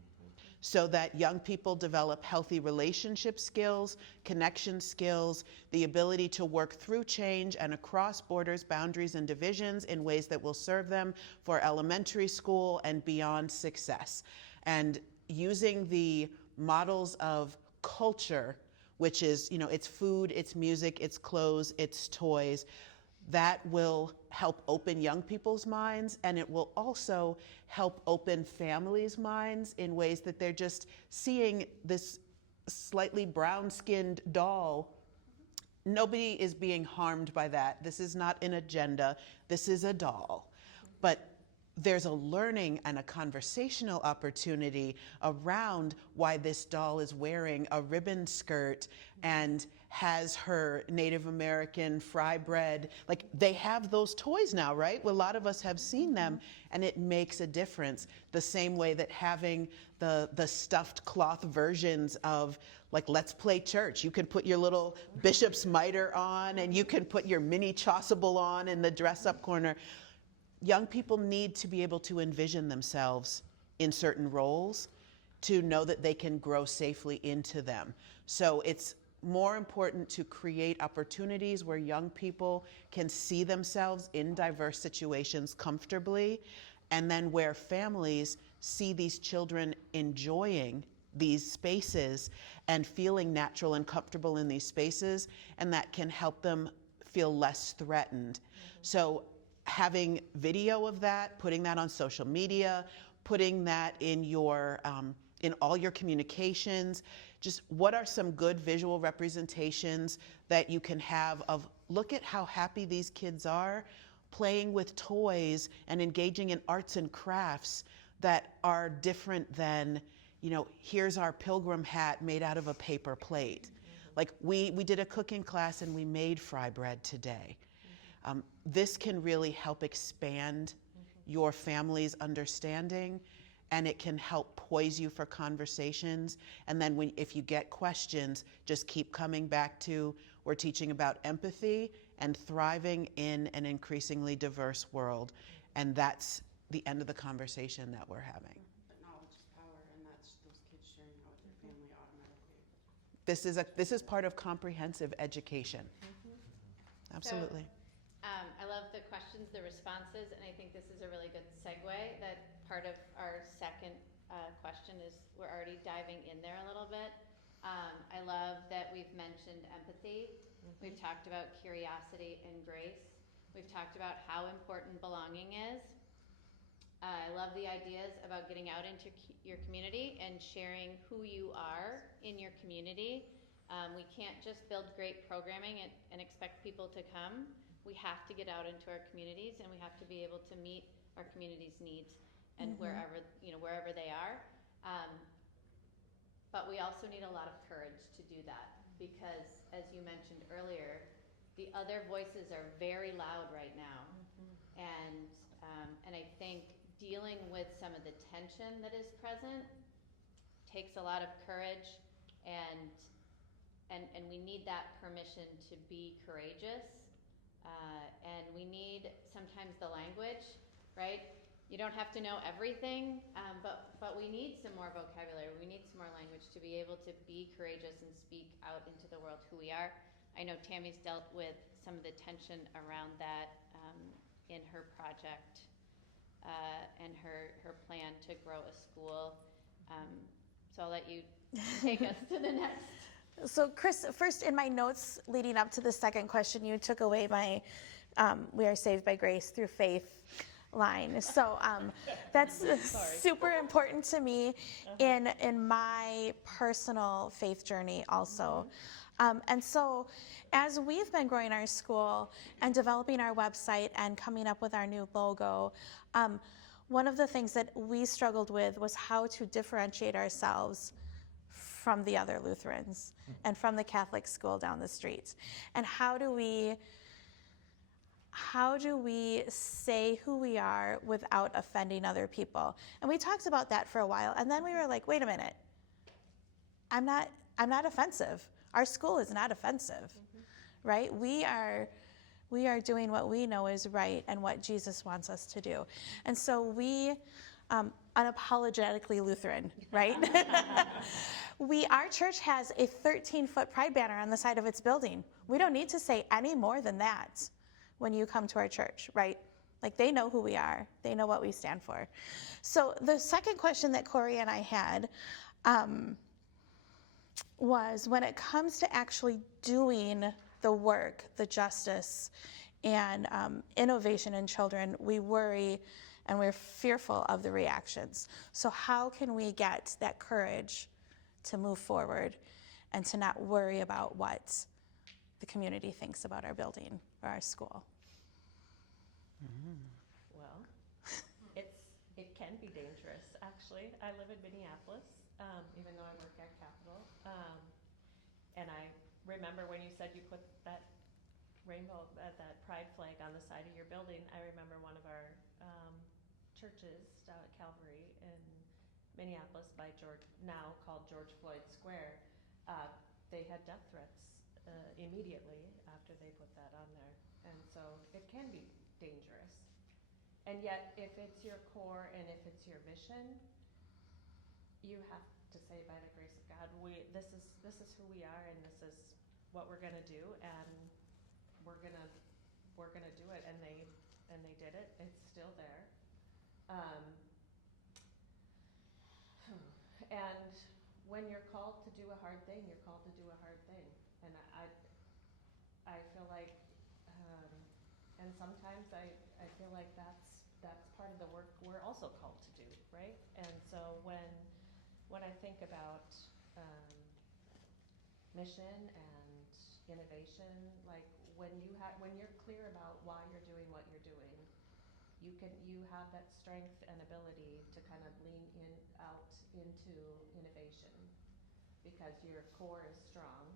so that young people develop healthy relationship skills, connection skills, the ability to work through change and across borders, boundaries, and divisions in ways that will serve them for elementary school and beyond success. And using the models of culture, which is, it's food, it's music, it's clothes, it's toys, that will help open young people's minds, and it will also help open families' minds in ways that they're just seeing this slightly brown-skinned doll. Nobody is being harmed by that. This is not an agenda. This is a doll. But there's a learning and a conversational opportunity around why this doll is wearing a ribbon skirt and has her Native American fry bread. Like, they have those toys now, right? Well, a lot of us have seen them, and it makes a difference. The same way that having the stuffed cloth versions of, like, Let's Play Church. You can put your little bishop's mitre on, and you can put your mini chasuble on in the dress-up corner. Young people need to be able to envision themselves in certain roles to know that they can grow safely into them. So it's more important to create opportunities where young people can see themselves in diverse situations comfortably, and then where families see these children enjoying these spaces and feeling natural and comfortable in these spaces, and that can help them feel less threatened. So having video of that, putting that on social media, putting that in your in all your communications, just what are some good visual representations that you can have of, look at how happy these kids are playing with toys and engaging in arts and crafts that are different than, here's our pilgrim hat made out of a paper plate. Like, we did a cooking class and we made fry bread today. This can really help expand your family's understanding, and it can help poise you for conversations. And then if you get questions, just keep coming back to, we're teaching about empathy and thriving in an increasingly diverse world. And that's the end of the conversation that we're having. But knowledge is power, and that's those kids sharing that with their family automatically. This is part of comprehensive education. Absolutely. I love the questions, the responses, and I think this is a really good segue. That part of our second question is we're already diving in there a little bit. I love that we've mentioned empathy. We've talked about curiosity and grace. We've talked about how important belonging is. I love the ideas about getting out into your community and sharing who you are in your community. We can't just build great programming and expect people to come. We have to get out into our communities, and we have to be able to meet our community's needs and wherever they are. But we also need a lot of courage to do that, because as you mentioned earlier, the other voices are very loud right now. And I think dealing with some of the tension that is present takes a lot of courage, and we need that permission to be courageous. And we need sometimes the language, right? You don't have to know everything, but we need some more vocabulary. We need some more language to be able to be courageous and speak out into the world who we are. I know Tammy's dealt with some of the tension around that in her project and her plan to grow a school. So I'll let you take us to the next. So Chris, first in my notes leading up to the second question, you took away my we are saved by grace through faith line. So that's super important to me in my personal faith journey also. And so as we've been growing our school and developing our website and coming up with our new logo, one of the things that we struggled with was how to differentiate ourselves from the other Lutherans and from the Catholic school down the street. And how do we say who we are without offending other people? And we talked about that for a while, and then we were like, wait a minute, I'm not offensive. Our school is not offensive, right? We are doing what we know is right and what Jesus wants us to do. And so we unapologetically Lutheran, right? Our church has a 13-foot pride banner on the side of its building. We don't need to say any more than that when you come to our church, right? Like, they know who we are. They know what we stand for. So the second question that Corey and I had was, when it comes to actually doing the work, the justice, and innovation in children, we worry and we're fearful of the reactions. So how can we get that courage to move forward and to not worry about what the community thinks about our building or our school? Well, it can be dangerous, actually. I live in Minneapolis, even though I work at Capitol. And I remember when you said you put that rainbow, that pride flag on the side of your building, I remember one of our churches down at Calvary in Minneapolis now called George Floyd Square. They had death threats immediately after they put that on there. And so it can be dangerous. And yet, if it's your core and if it's your mission, you have to say, by the grace of God, this is who we are, and this is what we're gonna do, and we're gonna do it. And they did it. It's still there. And when you're called to do a hard thing, you're called to do a hard thing. And I feel like, and sometimes I feel like that's part of the work we're also called to do, right? And so when I think about mission and innovation, like when you're clear about why you're doing what you're doing, you have that strength and ability to kind of lean out into innovation, because your core is strong,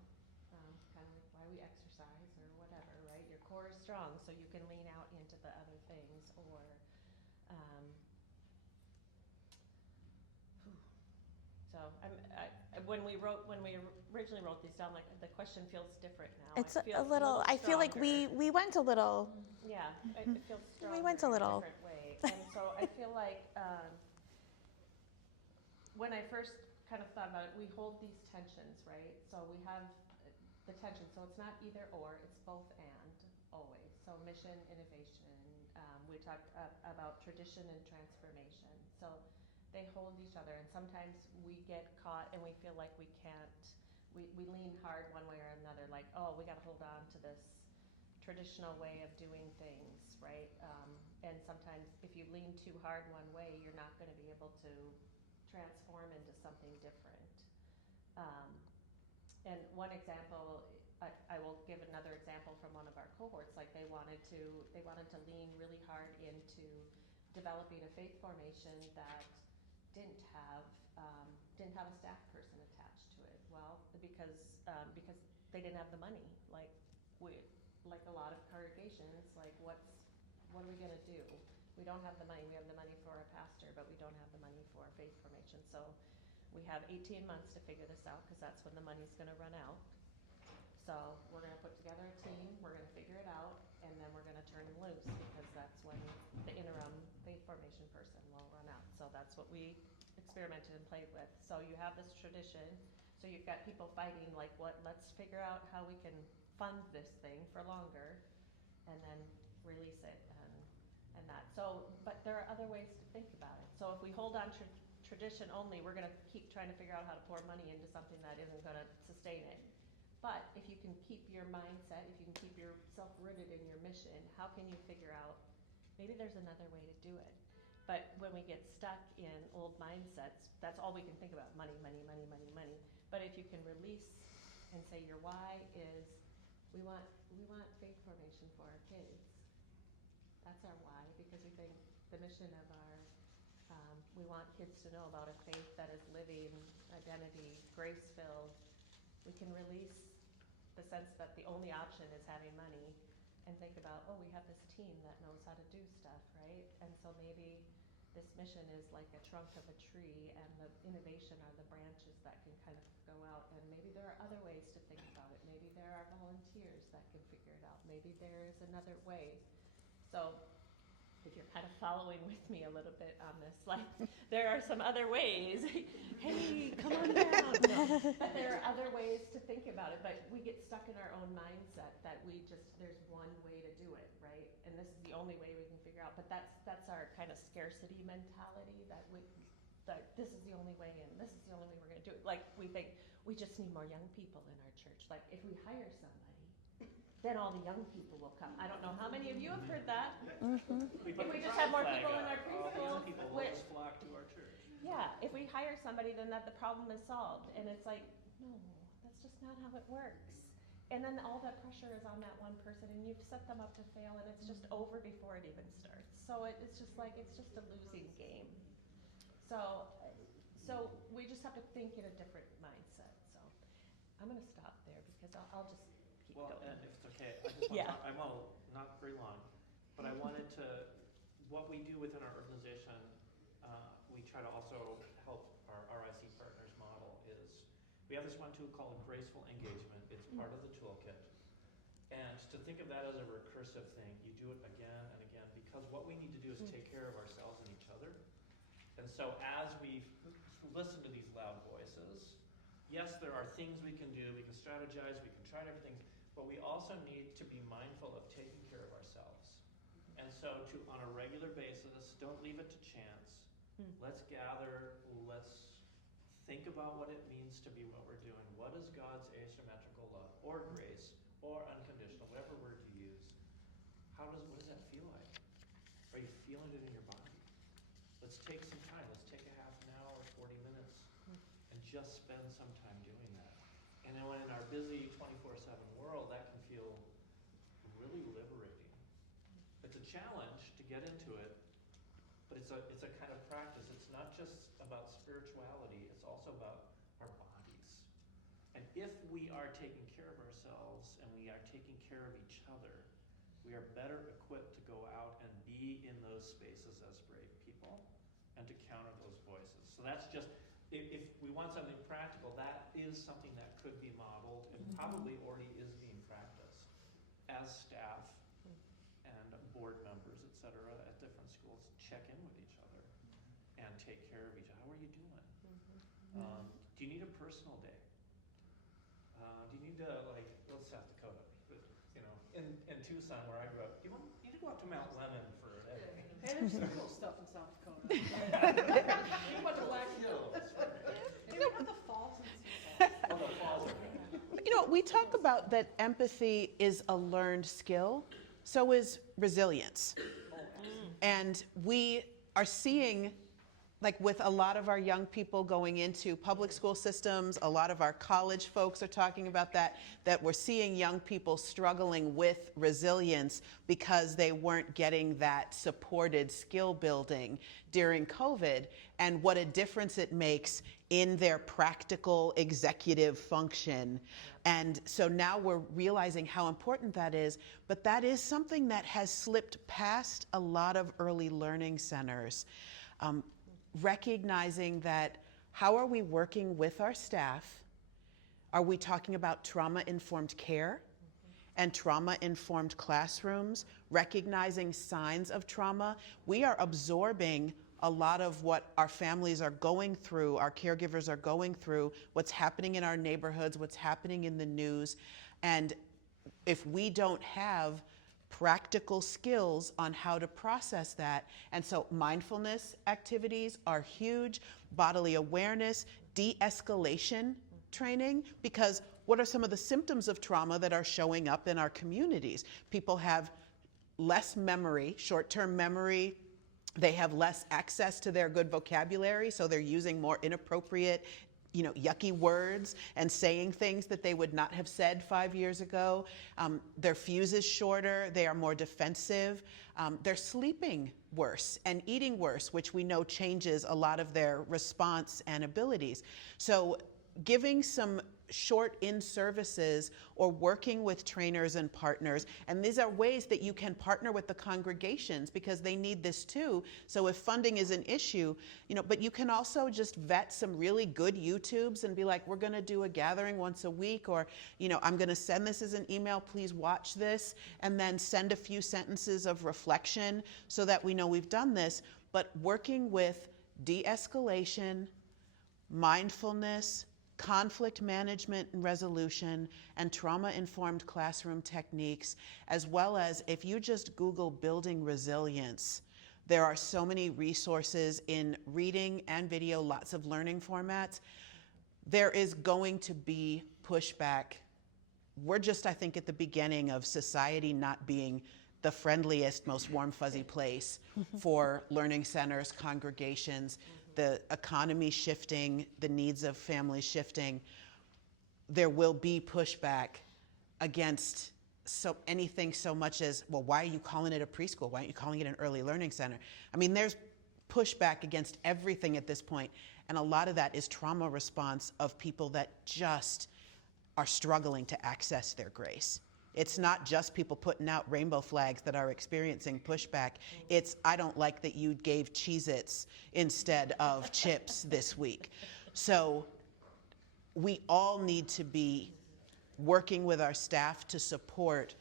kind of like why we exercise or whatever, right? Your core is strong, so you can lean out into the other things, or so when we originally wrote these down, like the question feels different now. It's It feels a little, I feel like stronger. we went a little, Yeah, it feels stronger. we went a little. in a different way. And so I feel like when I first kind of thought about it, we hold these tensions, right? So we have the tension. So it's not either or, it's both and always. So mission, innovation. We talked about tradition and transformation. So they hold each other, and sometimes we get caught and we feel like we can't, we lean hard one way or another, like, oh, we got to hold on to this traditional way of doing things, right? And sometimes if you lean too hard one way, you're not going to be able to transform into something different. And one example, I will give another example from one of our cohorts. Like they wanted to lean really hard into developing a faith formation that didn't have a staff person attached to it. Well, because they didn't have the money. Like a lot of congregations, like what are we going to do? We don't have the money. We have the money for a pastor, but we don't have the money for a faith formation. So we have 18 months to figure this out because that's when the money's going to run out. So we're going to put together a team, we're going to figure it out, and then we're going to turn them loose because that's when the interim faith formation person will run out. So that's what we experimented and played with. So you have this tradition, so you've got people fighting like, let's figure out how we can fund this thing for longer and then release it and that. So, but there are other ways to think about it. So if we hold on to tradition only, we're going to keep trying to figure out how to pour money into something that isn't going to sustain it. But if you can keep your mindset, if you can keep yourself rooted in your mission, how can you figure out maybe there's another way to do it? But when we get stuck in old mindsets, that's all we can think about, money, money, money, money, money. But if you can release and say your why is we want faith formation for our kids. That's our why, because we think the mission of our we want kids to know about a faith that is living, identity, grace-filled. We can release the sense that the only option is having money and think about, oh, we have this team that knows how to do stuff, right? And so maybe this mission is like a trunk of a tree and the innovation are the branches that can kind of go out, and maybe there are other ways to think about it. Maybe there are volunteers that can figure it out. Maybe there is another way. So if you're kind of following with me a little bit on this, like there are some other ways. Hey, come on down. No. But there are other ways to think about it. But we get stuck in our own mindset that there's one way to do it, right? And this is the only way we can figure out. But that's our kind of scarcity mentality that this is the only way and this is the only way we're going to do it. Like we think we just need more young people in our church. Like if we hire somebody, then all the young people will come. I don't know how many of you have heard that. Mm-hmm. If we just have more people in our preschool, People will just flock to our church. yeah, if we hire somebody, then the problem is solved. And it's like, no, that's just not how it works. And then all that pressure is on that one person, and you've set them up to fail, and it's just over before it even starts. So it's just like, it's just a losing game. So we just have to think in a different mindset. So I'm going to stop there because I'll just keep Well, going. and if it's okay, I just want Yeah. to, I won't, not very long, but I wanted to, what we do within our organization, we try to also help our RIC partners model is, we have this one tool called graceful engagement. It's part of the toolkit. And to think of that as a recursive thing, you do it again and again, because what we need to do is take care of ourselves and each other. And so as we listen to these loud voices, yes, there are things we can do, we can strategize, we can try different things, but we also need to be mindful of taking care of ourselves. And so on a regular basis, don't leave it to chance. Let's gather, let's think about what it means to be what we're doing. What is God's asymmetrical love, or grace, or unconditional, whatever word you use? What does that feel like? Are you feeling it in your body? Let's take some time. Let's take a half an hour, 40 minutes, and just spend some time doing that. And then when in our busy 24/7 world, that can feel really liberating. It's a challenge to get into it, but it's a kind of practice. It's not just about spirituality, it's also about our bodies. And if we are taking care of ourselves and we are taking care of each other, we are better equipped to go out and be in those spaces as brave people and to counter those voices. So that's just if we want something practical, that is something that could be modeled and probably already is being practiced as staff and board members, et cetera, at different schools check in with each other and take care of each other. How are you doing? Do you need a personal day? Do you need to, like, let's South Dakota, but, you know, in Tucson where I grew up, you need to go up to Mount Lemon for a day. Hey, there's some cool stuff in South Dakota. Think about the Black Hills. You know what the falls and Sioux Falls. Oh, the falls are You know, we talk about that empathy is a learned skill, so is resilience. And we are seeing, like with a lot of our young people going into public school systems, a lot of our college folks are talking about that we're seeing young people struggling with resilience because they weren't getting that supported skill building during COVID, and what a difference it makes in their practical executive function. And so now we're realizing how important that is, but that is something that has slipped past a lot of early learning centers. Recognizing that, how are we working with our staff? Are we talking about trauma-informed care and trauma-informed classrooms, recognizing signs of trauma? We are absorbing a lot of what our families are going through, our caregivers are going through, what's happening in our neighborhoods, what's happening in the news. And if we don't have practical skills on how to process that. And so mindfulness activities are huge, bodily awareness, de-escalation training, because what are some of the symptoms of trauma that are showing up in our communities? People have less memory, short-term memory. They have less access to their good vocabulary, so they're using more inappropriate, yucky words and saying things that they would not have said 5 years ago. Their fuse is shorter, they are more defensive. They're sleeping worse and eating worse, which we know changes a lot of their response and abilities. So giving some short in-services or working with trainers and partners, and these are ways that you can partner with the congregations because they need this too. So if funding is an issue, but you can also just vet some really good YouTubes and be like, we're gonna do a gathering once a week, or I'm gonna send this as an email, please watch this, and then send a few sentences of reflection so that we know we've done this. But working with de-escalation, mindfulness, conflict management and resolution, and trauma-informed classroom techniques, as well as if you just Google building resilience, there are so many resources in reading and video, lots of learning formats. There is going to be pushback. We're just, I think, at the beginning of society not being the friendliest, most warm, fuzzy place for learning centers, congregations, the economy shifting, the needs of families shifting. There will be pushback against anything so much as, well, why are you calling it a preschool? Why aren't you calling it an early learning center? I mean, there's pushback against everything at this point, and a lot of that is trauma response of people that just are struggling to access their grace. It's not just people putting out rainbow flags that are experiencing pushback. It's, I don't like that you gave Cheez-Its instead of chips this week. So we all need to be working with our staff to support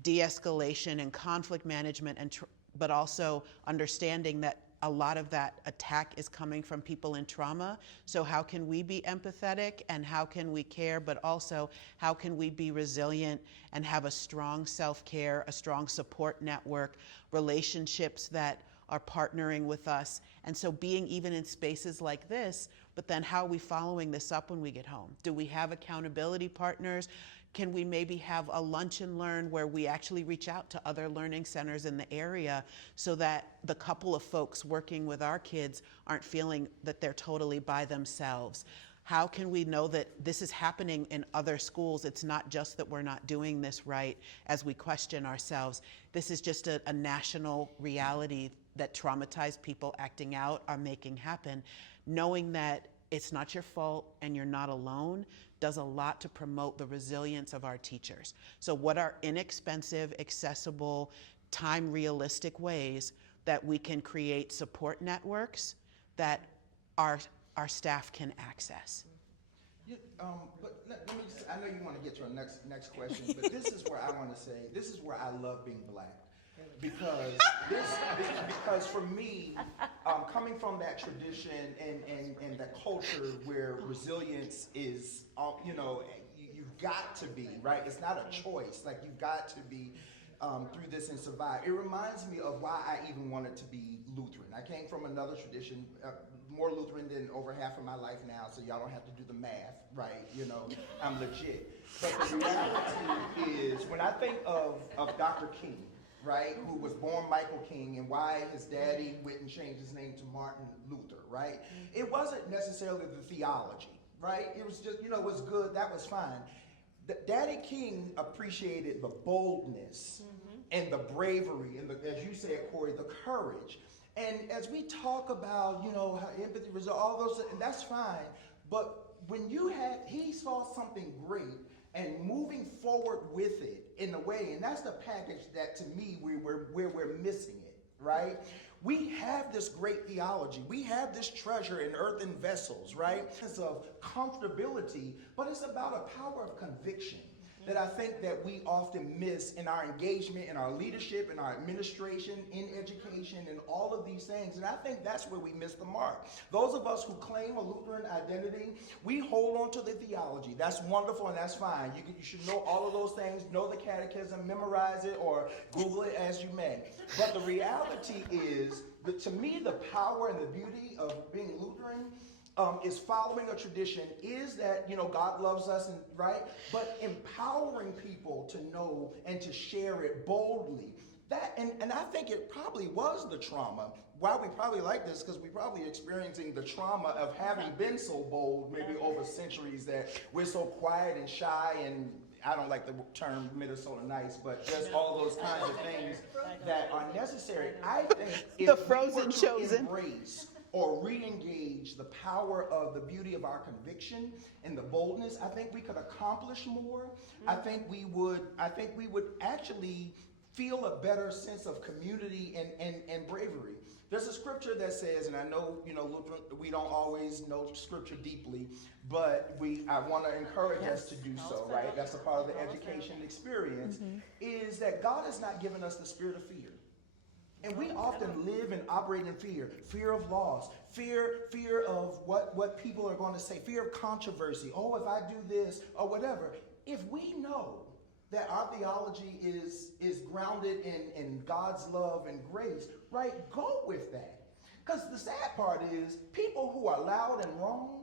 de-escalation and conflict management, but also understanding that a lot of that attack is coming from people in trauma. So how can we be empathetic and how can we care, but also how can we be resilient and have a strong self-care, a strong support network, relationships that are partnering with us. And so being even in spaces like this, but then how are we following this up when we get home? Do we have accountability partners? Can we maybe have a lunch and learn where we actually reach out to other learning centers in the area so that the couple of folks working with our kids aren't feeling that they're totally by themselves? How can we know that this is happening in other schools? It's not just that we're not doing this right as we question ourselves. This is just a national reality that traumatized people acting out are making happen. Knowing that it's not your fault and you're not alone does a lot to promote the resilience of our teachers. So what are inexpensive, accessible, time-realistic ways that we can create support networks that are our staff can access. But let me just, I know you want to get to our next question, but this is where I want to say, this is where I love being black. Because for me, coming from that tradition and that culture where resilience is, you've got to be, right? It's not a choice. Like, you've got to be through this and survive. It reminds me of why I even wanted to be Lutheran. I came from another tradition, more Lutheran than over half of my life now, so y'all don't have to do the math, right? I'm legit. But the reality is, when I think of Dr. King, right, who was born Michael King, and why his daddy went and changed his name to Martin Luther, right? It wasn't necessarily the theology, right? It was just, it was good, that was fine. Daddy King appreciated the boldness and the bravery and, as you said, Corey, the courage. And as we talk about, how empathy, all those, and that's fine, but when he saw something great and moving forward with it in a way, and that's the package that, to me, where we're missing it, right? We have this great theology. We have this treasure in earthen vessels, right? It's of comfortability, but it's about a power of conviction that I think that we often miss in our engagement, in our leadership, in our administration, in education, and all of these things. And I think that's where we miss the mark. Those of us who claim a Lutheran identity, we hold on to the theology. That's wonderful and that's fine. You should know all of those things, know the catechism, memorize it, or Google it as you may. But the reality is that, to me, the power and the beauty of being Lutheran is following a tradition, is that, God loves us, and right? But empowering people to know and to share it boldly. That, and I think it probably was the trauma. Why we probably like this, because we're probably experiencing the trauma of having been so bold, maybe over centuries, that we're so quiet and shy, and I don't like the term Minnesota nice, but just all those kinds of things that are necessary. I think if The we frozen were to chosen. embrace or re-engage the power of the beauty of our conviction and the boldness, I think we could accomplish more. I think we would actually feel a better sense of community and bravery. There's a scripture that says, and I know, Lutheran, we don't always know scripture deeply, but I want to encourage us to do so, right? That's a part of the education experience, is that God has not given us the spirit of fear. And we often live and operate in fear of loss, fear of what people are going to say, fear of controversy. Oh, if I do this or whatever. If we know that our theology is grounded in God's love and grace, right, go with that. Because the sad part is, people who are loud and wrong,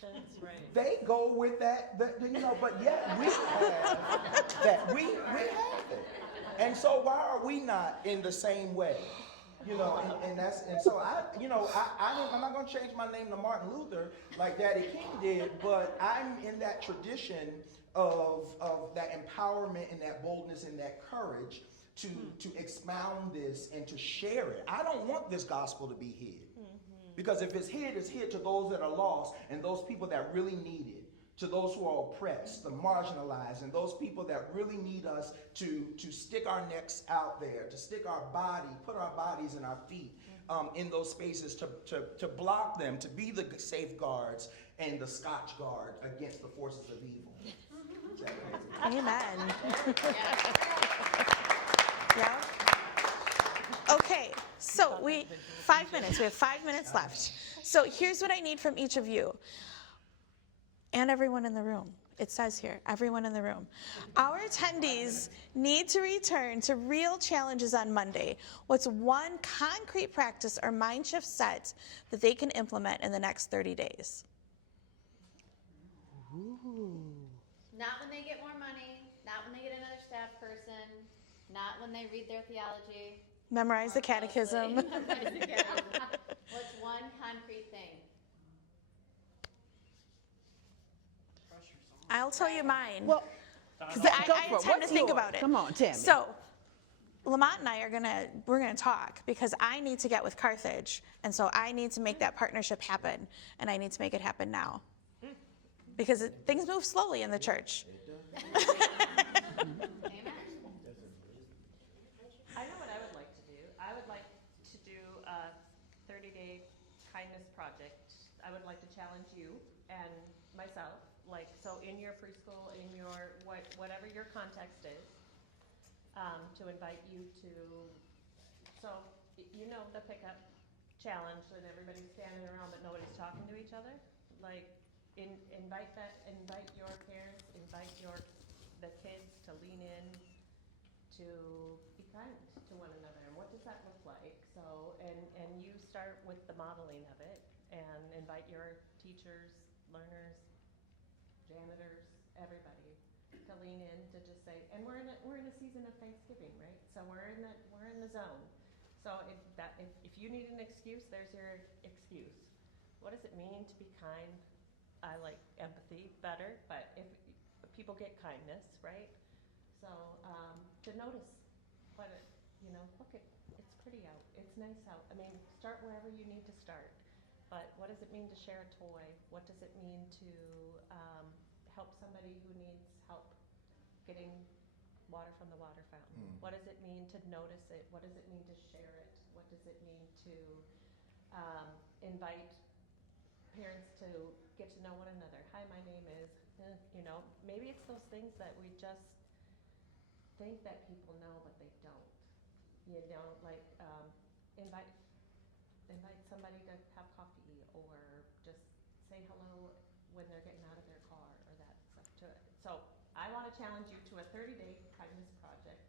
that's right, they go with that, but yet we have that. We have it. And so why are we not in the same way? I'm not going to change my name to Martin Luther like Daddy King did, but I'm in that tradition of that empowerment and that boldness and that courage to expound this and to share it. I don't want this gospel to be hid. Because if it's hid to those that are lost and those people that really need it. To those who are oppressed, the marginalized, and those people that really need us to stick our necks out there, to stick our body, put our bodies and our feet in those spaces, to block them, to be the safeguards and the Scotch guard against the forces of evil. Amen. Yeah. Okay, so 5 minutes. We have 5 minutes left. So here's what I need from each of you. And everyone in the room. It says here, everyone in the room. Our attendees need to return to real challenges on Monday. What's one concrete practice or mind shift set that they can implement in the next 30 days? Ooh. Not when they get more money, not when they get another staff person, not when they read their theology. Memorize the catechism. What's one concrete thing? I'll tell you mine. Well, because I had time to think about it. Come on, Tammy. So, Lamont and I we're gonna talk, because I need to get with Carthage, and so I need to make that partnership happen, and I need to make it happen now, because things move slowly in the church. Amen. I know what I would like to do. I would like to do a 30-day kindness project. I I would like to challenge you and myself, like, so in your preschool, in your, whatever your context is, to invite you to, so, you know, the pickup challenge, and everybody's standing around but nobody's talking to each other. Like, invite your parents, the kids to lean in, to be kind to one another. And what does that look like? So, and you start with the modeling of it, and invite your teachers, learners, janitors, everybody to lean in, to just say, and we're in a season of Thanksgiving, right? So we're in the zone. So if you need an excuse, there's your excuse. What does it mean to be kind? I like empathy better, but if people get kindness, right? So to notice, but look, it's pretty out. It's nice out. I mean, start wherever you need to start. But what does it mean to share a toy? What does it mean to help somebody who needs help getting water from the water fountain? What does it mean to notice it? What does it mean to share it? What does it mean to invite parents to get to know one another? Hi, my name is, maybe it's those things that we just think that people know, but they don't. Like invite somebody to have coffee, or just say hello when they're getting out of their car, or that stuff to it. So I want to challenge you to a 30-day kindness project.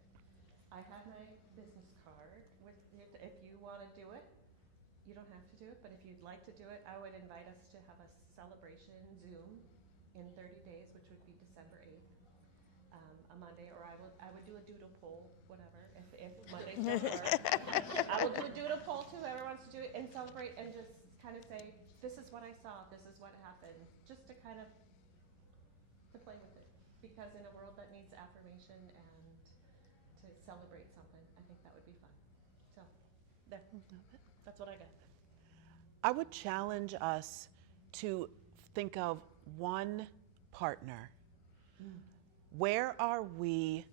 I have my business card with it. If you want to do it, you don't have to do it, but if you'd like to do it, I would invite us to have a celebration Zoom in 30 days, which would be December 8th, a Monday, or I would do a doodle poll, whatever, if Mondays don't work. I will do a doodle poll too, whoever wants to do it, and celebrate, and just kind of say, this is what I saw, this is what happened, just to kind of, to play with it. Because in a world that needs affirmation and to celebrate something, I think that would be fun. So, there, that's what I got. I would challenge us to think of one partner. Where are we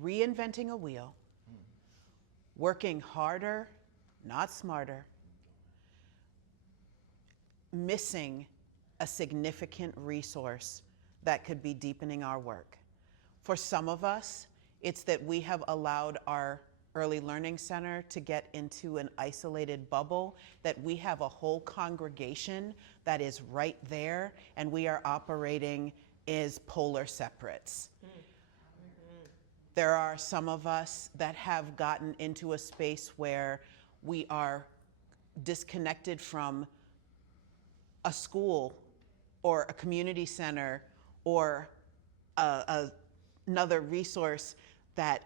reinventing a wheel, working harder, not smarter, missing a significant resource that could be deepening our work? For some of us, it's that we have allowed our early learning center to get into an isolated bubble, that we have a whole congregation that is right there, and we are operating as polar separates. There are some of us that have gotten into a space where we are disconnected from a school or a community center or another resource that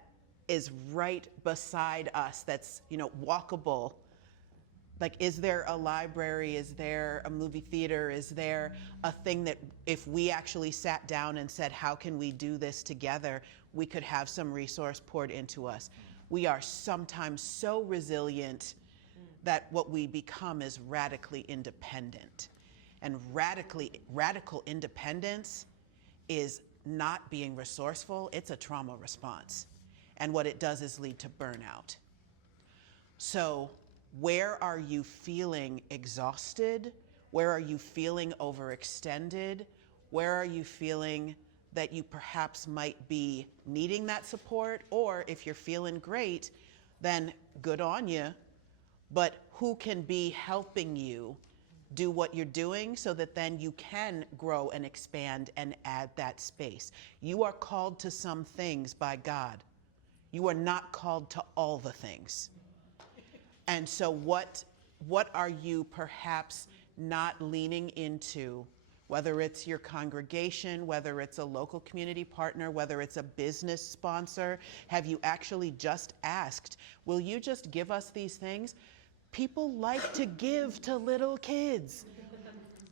is right beside us, that's walkable. Like, is there a library? Is there a movie theater? Is there a thing that if we actually sat down and said, how can we do this together, we could have some resource poured into us? We are sometimes so resilient that what we become is radically independent. And radical independence is not being resourceful, it's a trauma response. And what it does is lead to burnout. So where are you feeling exhausted? Where are you feeling overextended? Where are you feeling that you perhaps might be needing that support? Or if you're feeling great, then good on you. But who can be helping you do what you're doing so that then you can grow and expand and add that space? You are called to some things by God. You are not called to all the things. And so what are you perhaps not leaning into, whether it's your congregation, whether it's a local community partner, whether it's a business sponsor? Have you actually just asked, will you just give us these things? People like to give to little kids,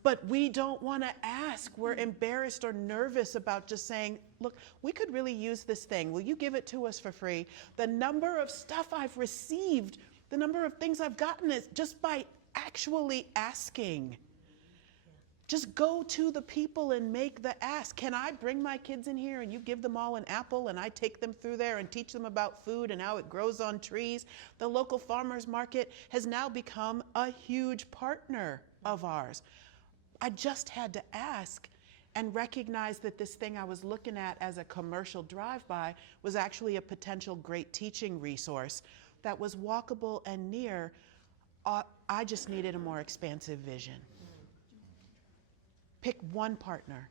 but we don't want to ask. We're embarrassed or nervous about just saying, look, we could really use this thing. Will you give it to us for free? The number of stuff I've received, the number of things I've gotten is just by actually asking. Just go to the people and make the ask. Can I bring my kids in here and you give them all an apple and I take them through there and teach them about food and how it grows on trees? The local farmers market has now become a huge partner of ours. I just had to ask and recognize that this thing I was looking at as a commercial drive-by was actually a potential great teaching resource that was walkable and near. I just needed a more expansive vision. Pick one partner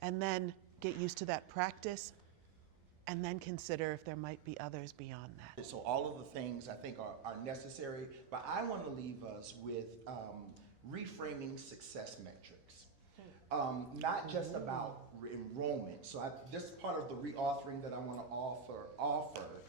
and then get used to that practice, and then consider if there might be others beyond that. So all of the things I think are necessary, but I want to leave us with reframing success metrics. Not just about enrollment. So this part of the reauthoring that I want to offer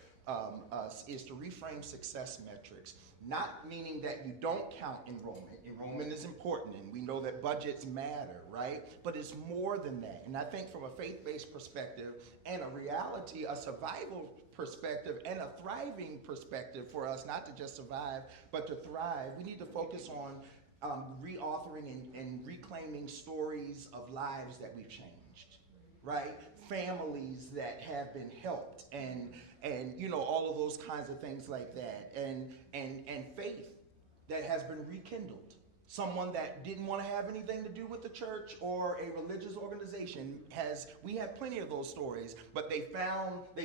us is to reframe success metrics. Not meaning that you don't count enrollment. Enrollment is important, and we know that budgets matter, right? But it's more than that. And I think from a faith-based perspective and a reality, a survival perspective, and a thriving perspective for us, not to just survive, but to thrive, we need to focus on reauthoring and reclaiming stories of lives that we've changed, right? Families that have been helped, and you know, all of those kinds of things like that, and faith that has been rekindled. Someone that didn't want to have anything to do with the church or a religious organization we have plenty of those stories, but they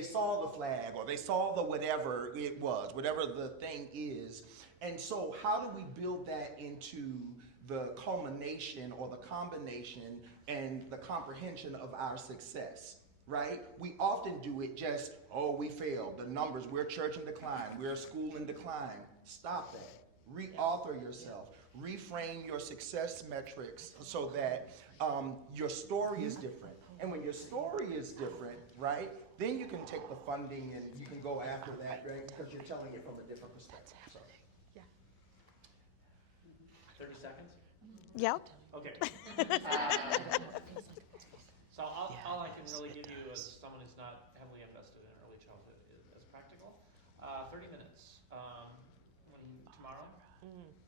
saw the flag, or they saw the whatever it was, whatever the thing is. And so how do we build that into the culmination or the combination and the comprehension of our success, right? We often do it just, oh, we failed, the numbers, we're a church in decline, we're a school in decline. Stop that. Reauthor yourself. Reframe your success metrics so that your story is different. And when your story is different, right, then you can take the funding and you can go after that, right, because you're telling it from a different perspective. So. 30 seconds? Yep. Okay. So all I can really give you as someone who's not heavily invested in early childhood is as practical. 30 minutes. Tomorrow?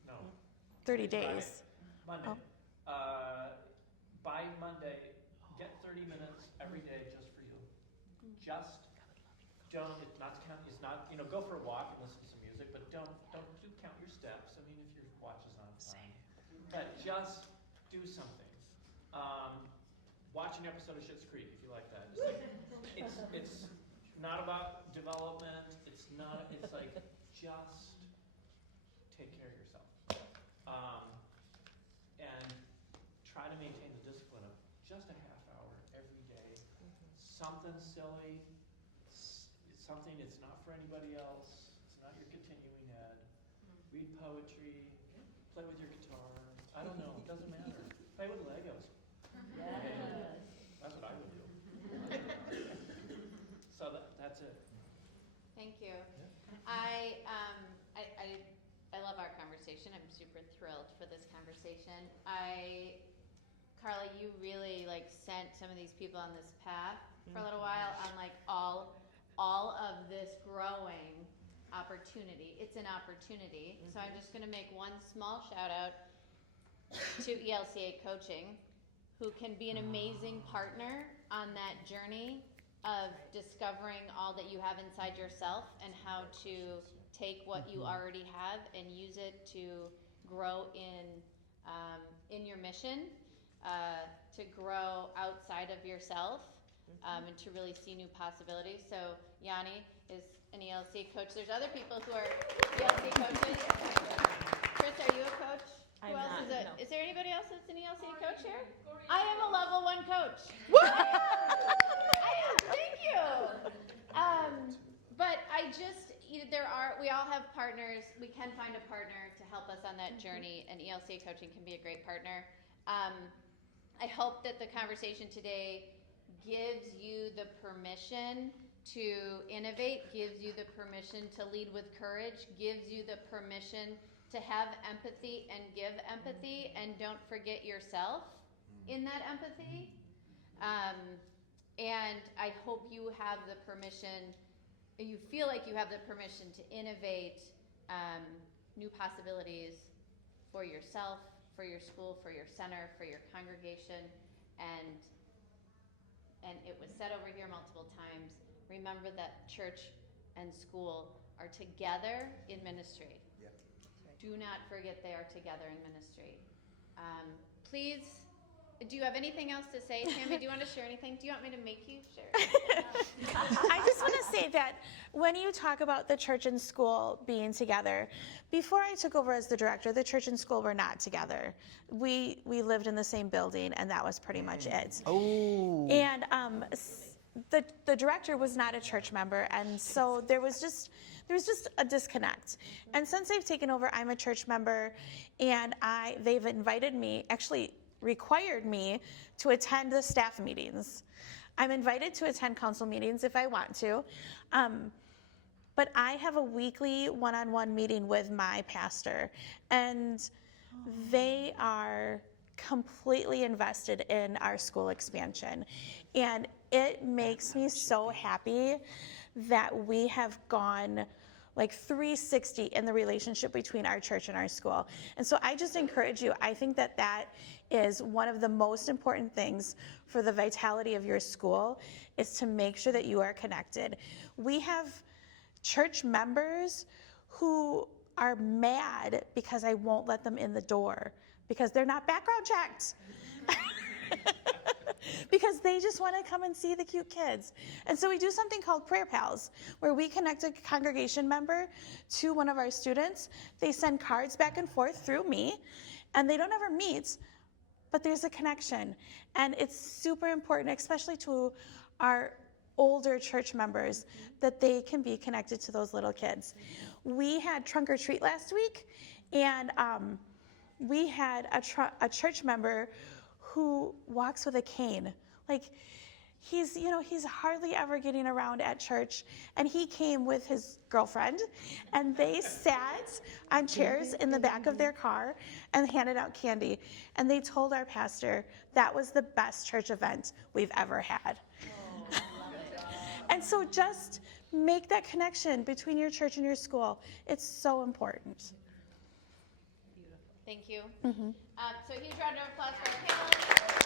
No. 30 Friday. days. Monday. Oh. By Monday, get 30 minutes every day just for you. Just don't, it's not, you know, go for a walk and listen to some music, but don't count your steps. I mean, if your watch is on, fine. But just do something. Watch an episode of Schitt's Creek if you like that. It's not about development. It's like just take care of yourself. And try to maintain the discipline of just a half hour every day. Something silly, something that's not for anybody else. It's not your continuing ed. Read poetry, play with your guitar. I don't know, it doesn't matter. Play with Legos. That's what I would do. So that's it. Thank you. Yeah. I love our conversation. I'm super thrilled for this conversation. Carla, you really sent some of these people on this path for a little while on all of this growing opportunity. It's an opportunity. So I'm just going to make one small shout out to ELCA Coaching, who can be an amazing partner on that journey of discovering all that you have inside yourself and how to take what you already have and use it to grow in your mission, to grow outside of yourself, and to really see new possibilities. So Yanni is an ELC coach. There's other people who are ELC coaches. Chris, are you a coach? Who I'm else not, is it? no. Is there anybody else that's an ELC coach here? I am a level 1 coach. I am. Thank you. But I just, we all have partners. We can find a partner to help us on that journey, and ELC coaching can be a great partner. I hope that the conversation today gives you the permission to innovate, gives you the permission to lead with courage, gives you the permission to have empathy and give empathy, and don't forget yourself in that empathy. And I hope you have the permission, you feel like you have the permission to innovate new possibilities for yourself, for your school, for your center, for your congregation. And it was said over here multiple times, remember that church and school are together in ministry. Yeah. do not forget they are together in ministry. Please, do you have anything else to say? Tammy, do you want to share anything? Do you want me to make you share? I just want to say that when you talk about the church and school being together, before I took over as the director, the church and school were not together. We lived in the same building, and that was pretty much it. Oh. And the director was not a church member, and so there was just a disconnect. And since I've taken over, I'm a church member, and they've invited me, actually required me to attend the staff meetings. I'm invited to attend council meetings if I want to, but I have a weekly one-on-one meeting with my pastor, and they are completely invested in our school expansion. And it makes me so happy that we have gone like 360 in the relationship between our church and our school. And so I just encourage you, I think that that is one of the most important things for the vitality of your school, is to make sure that you are connected. We have church members who are mad because I won't let them in the door because they're not background checked. Because they just want to come and see the cute kids. And so we do something called Prayer Pals, where we connect a congregation member to one of our students. They send cards back and forth through me, and they don't ever meet, but there's a connection. And it's super important, especially to our older church members, that they can be connected to those little kids. We had trunk or treat last week, and we had a church member who walks with a cane. Like, he's hardly ever getting around at church, and he came with his girlfriend, and they sat on chairs in the back of their car and handed out candy. And they told our pastor that was the best church event we've ever had. And so just make that connection between your church and your school. It's so important. Thank you. So a huge round of applause for our panelists.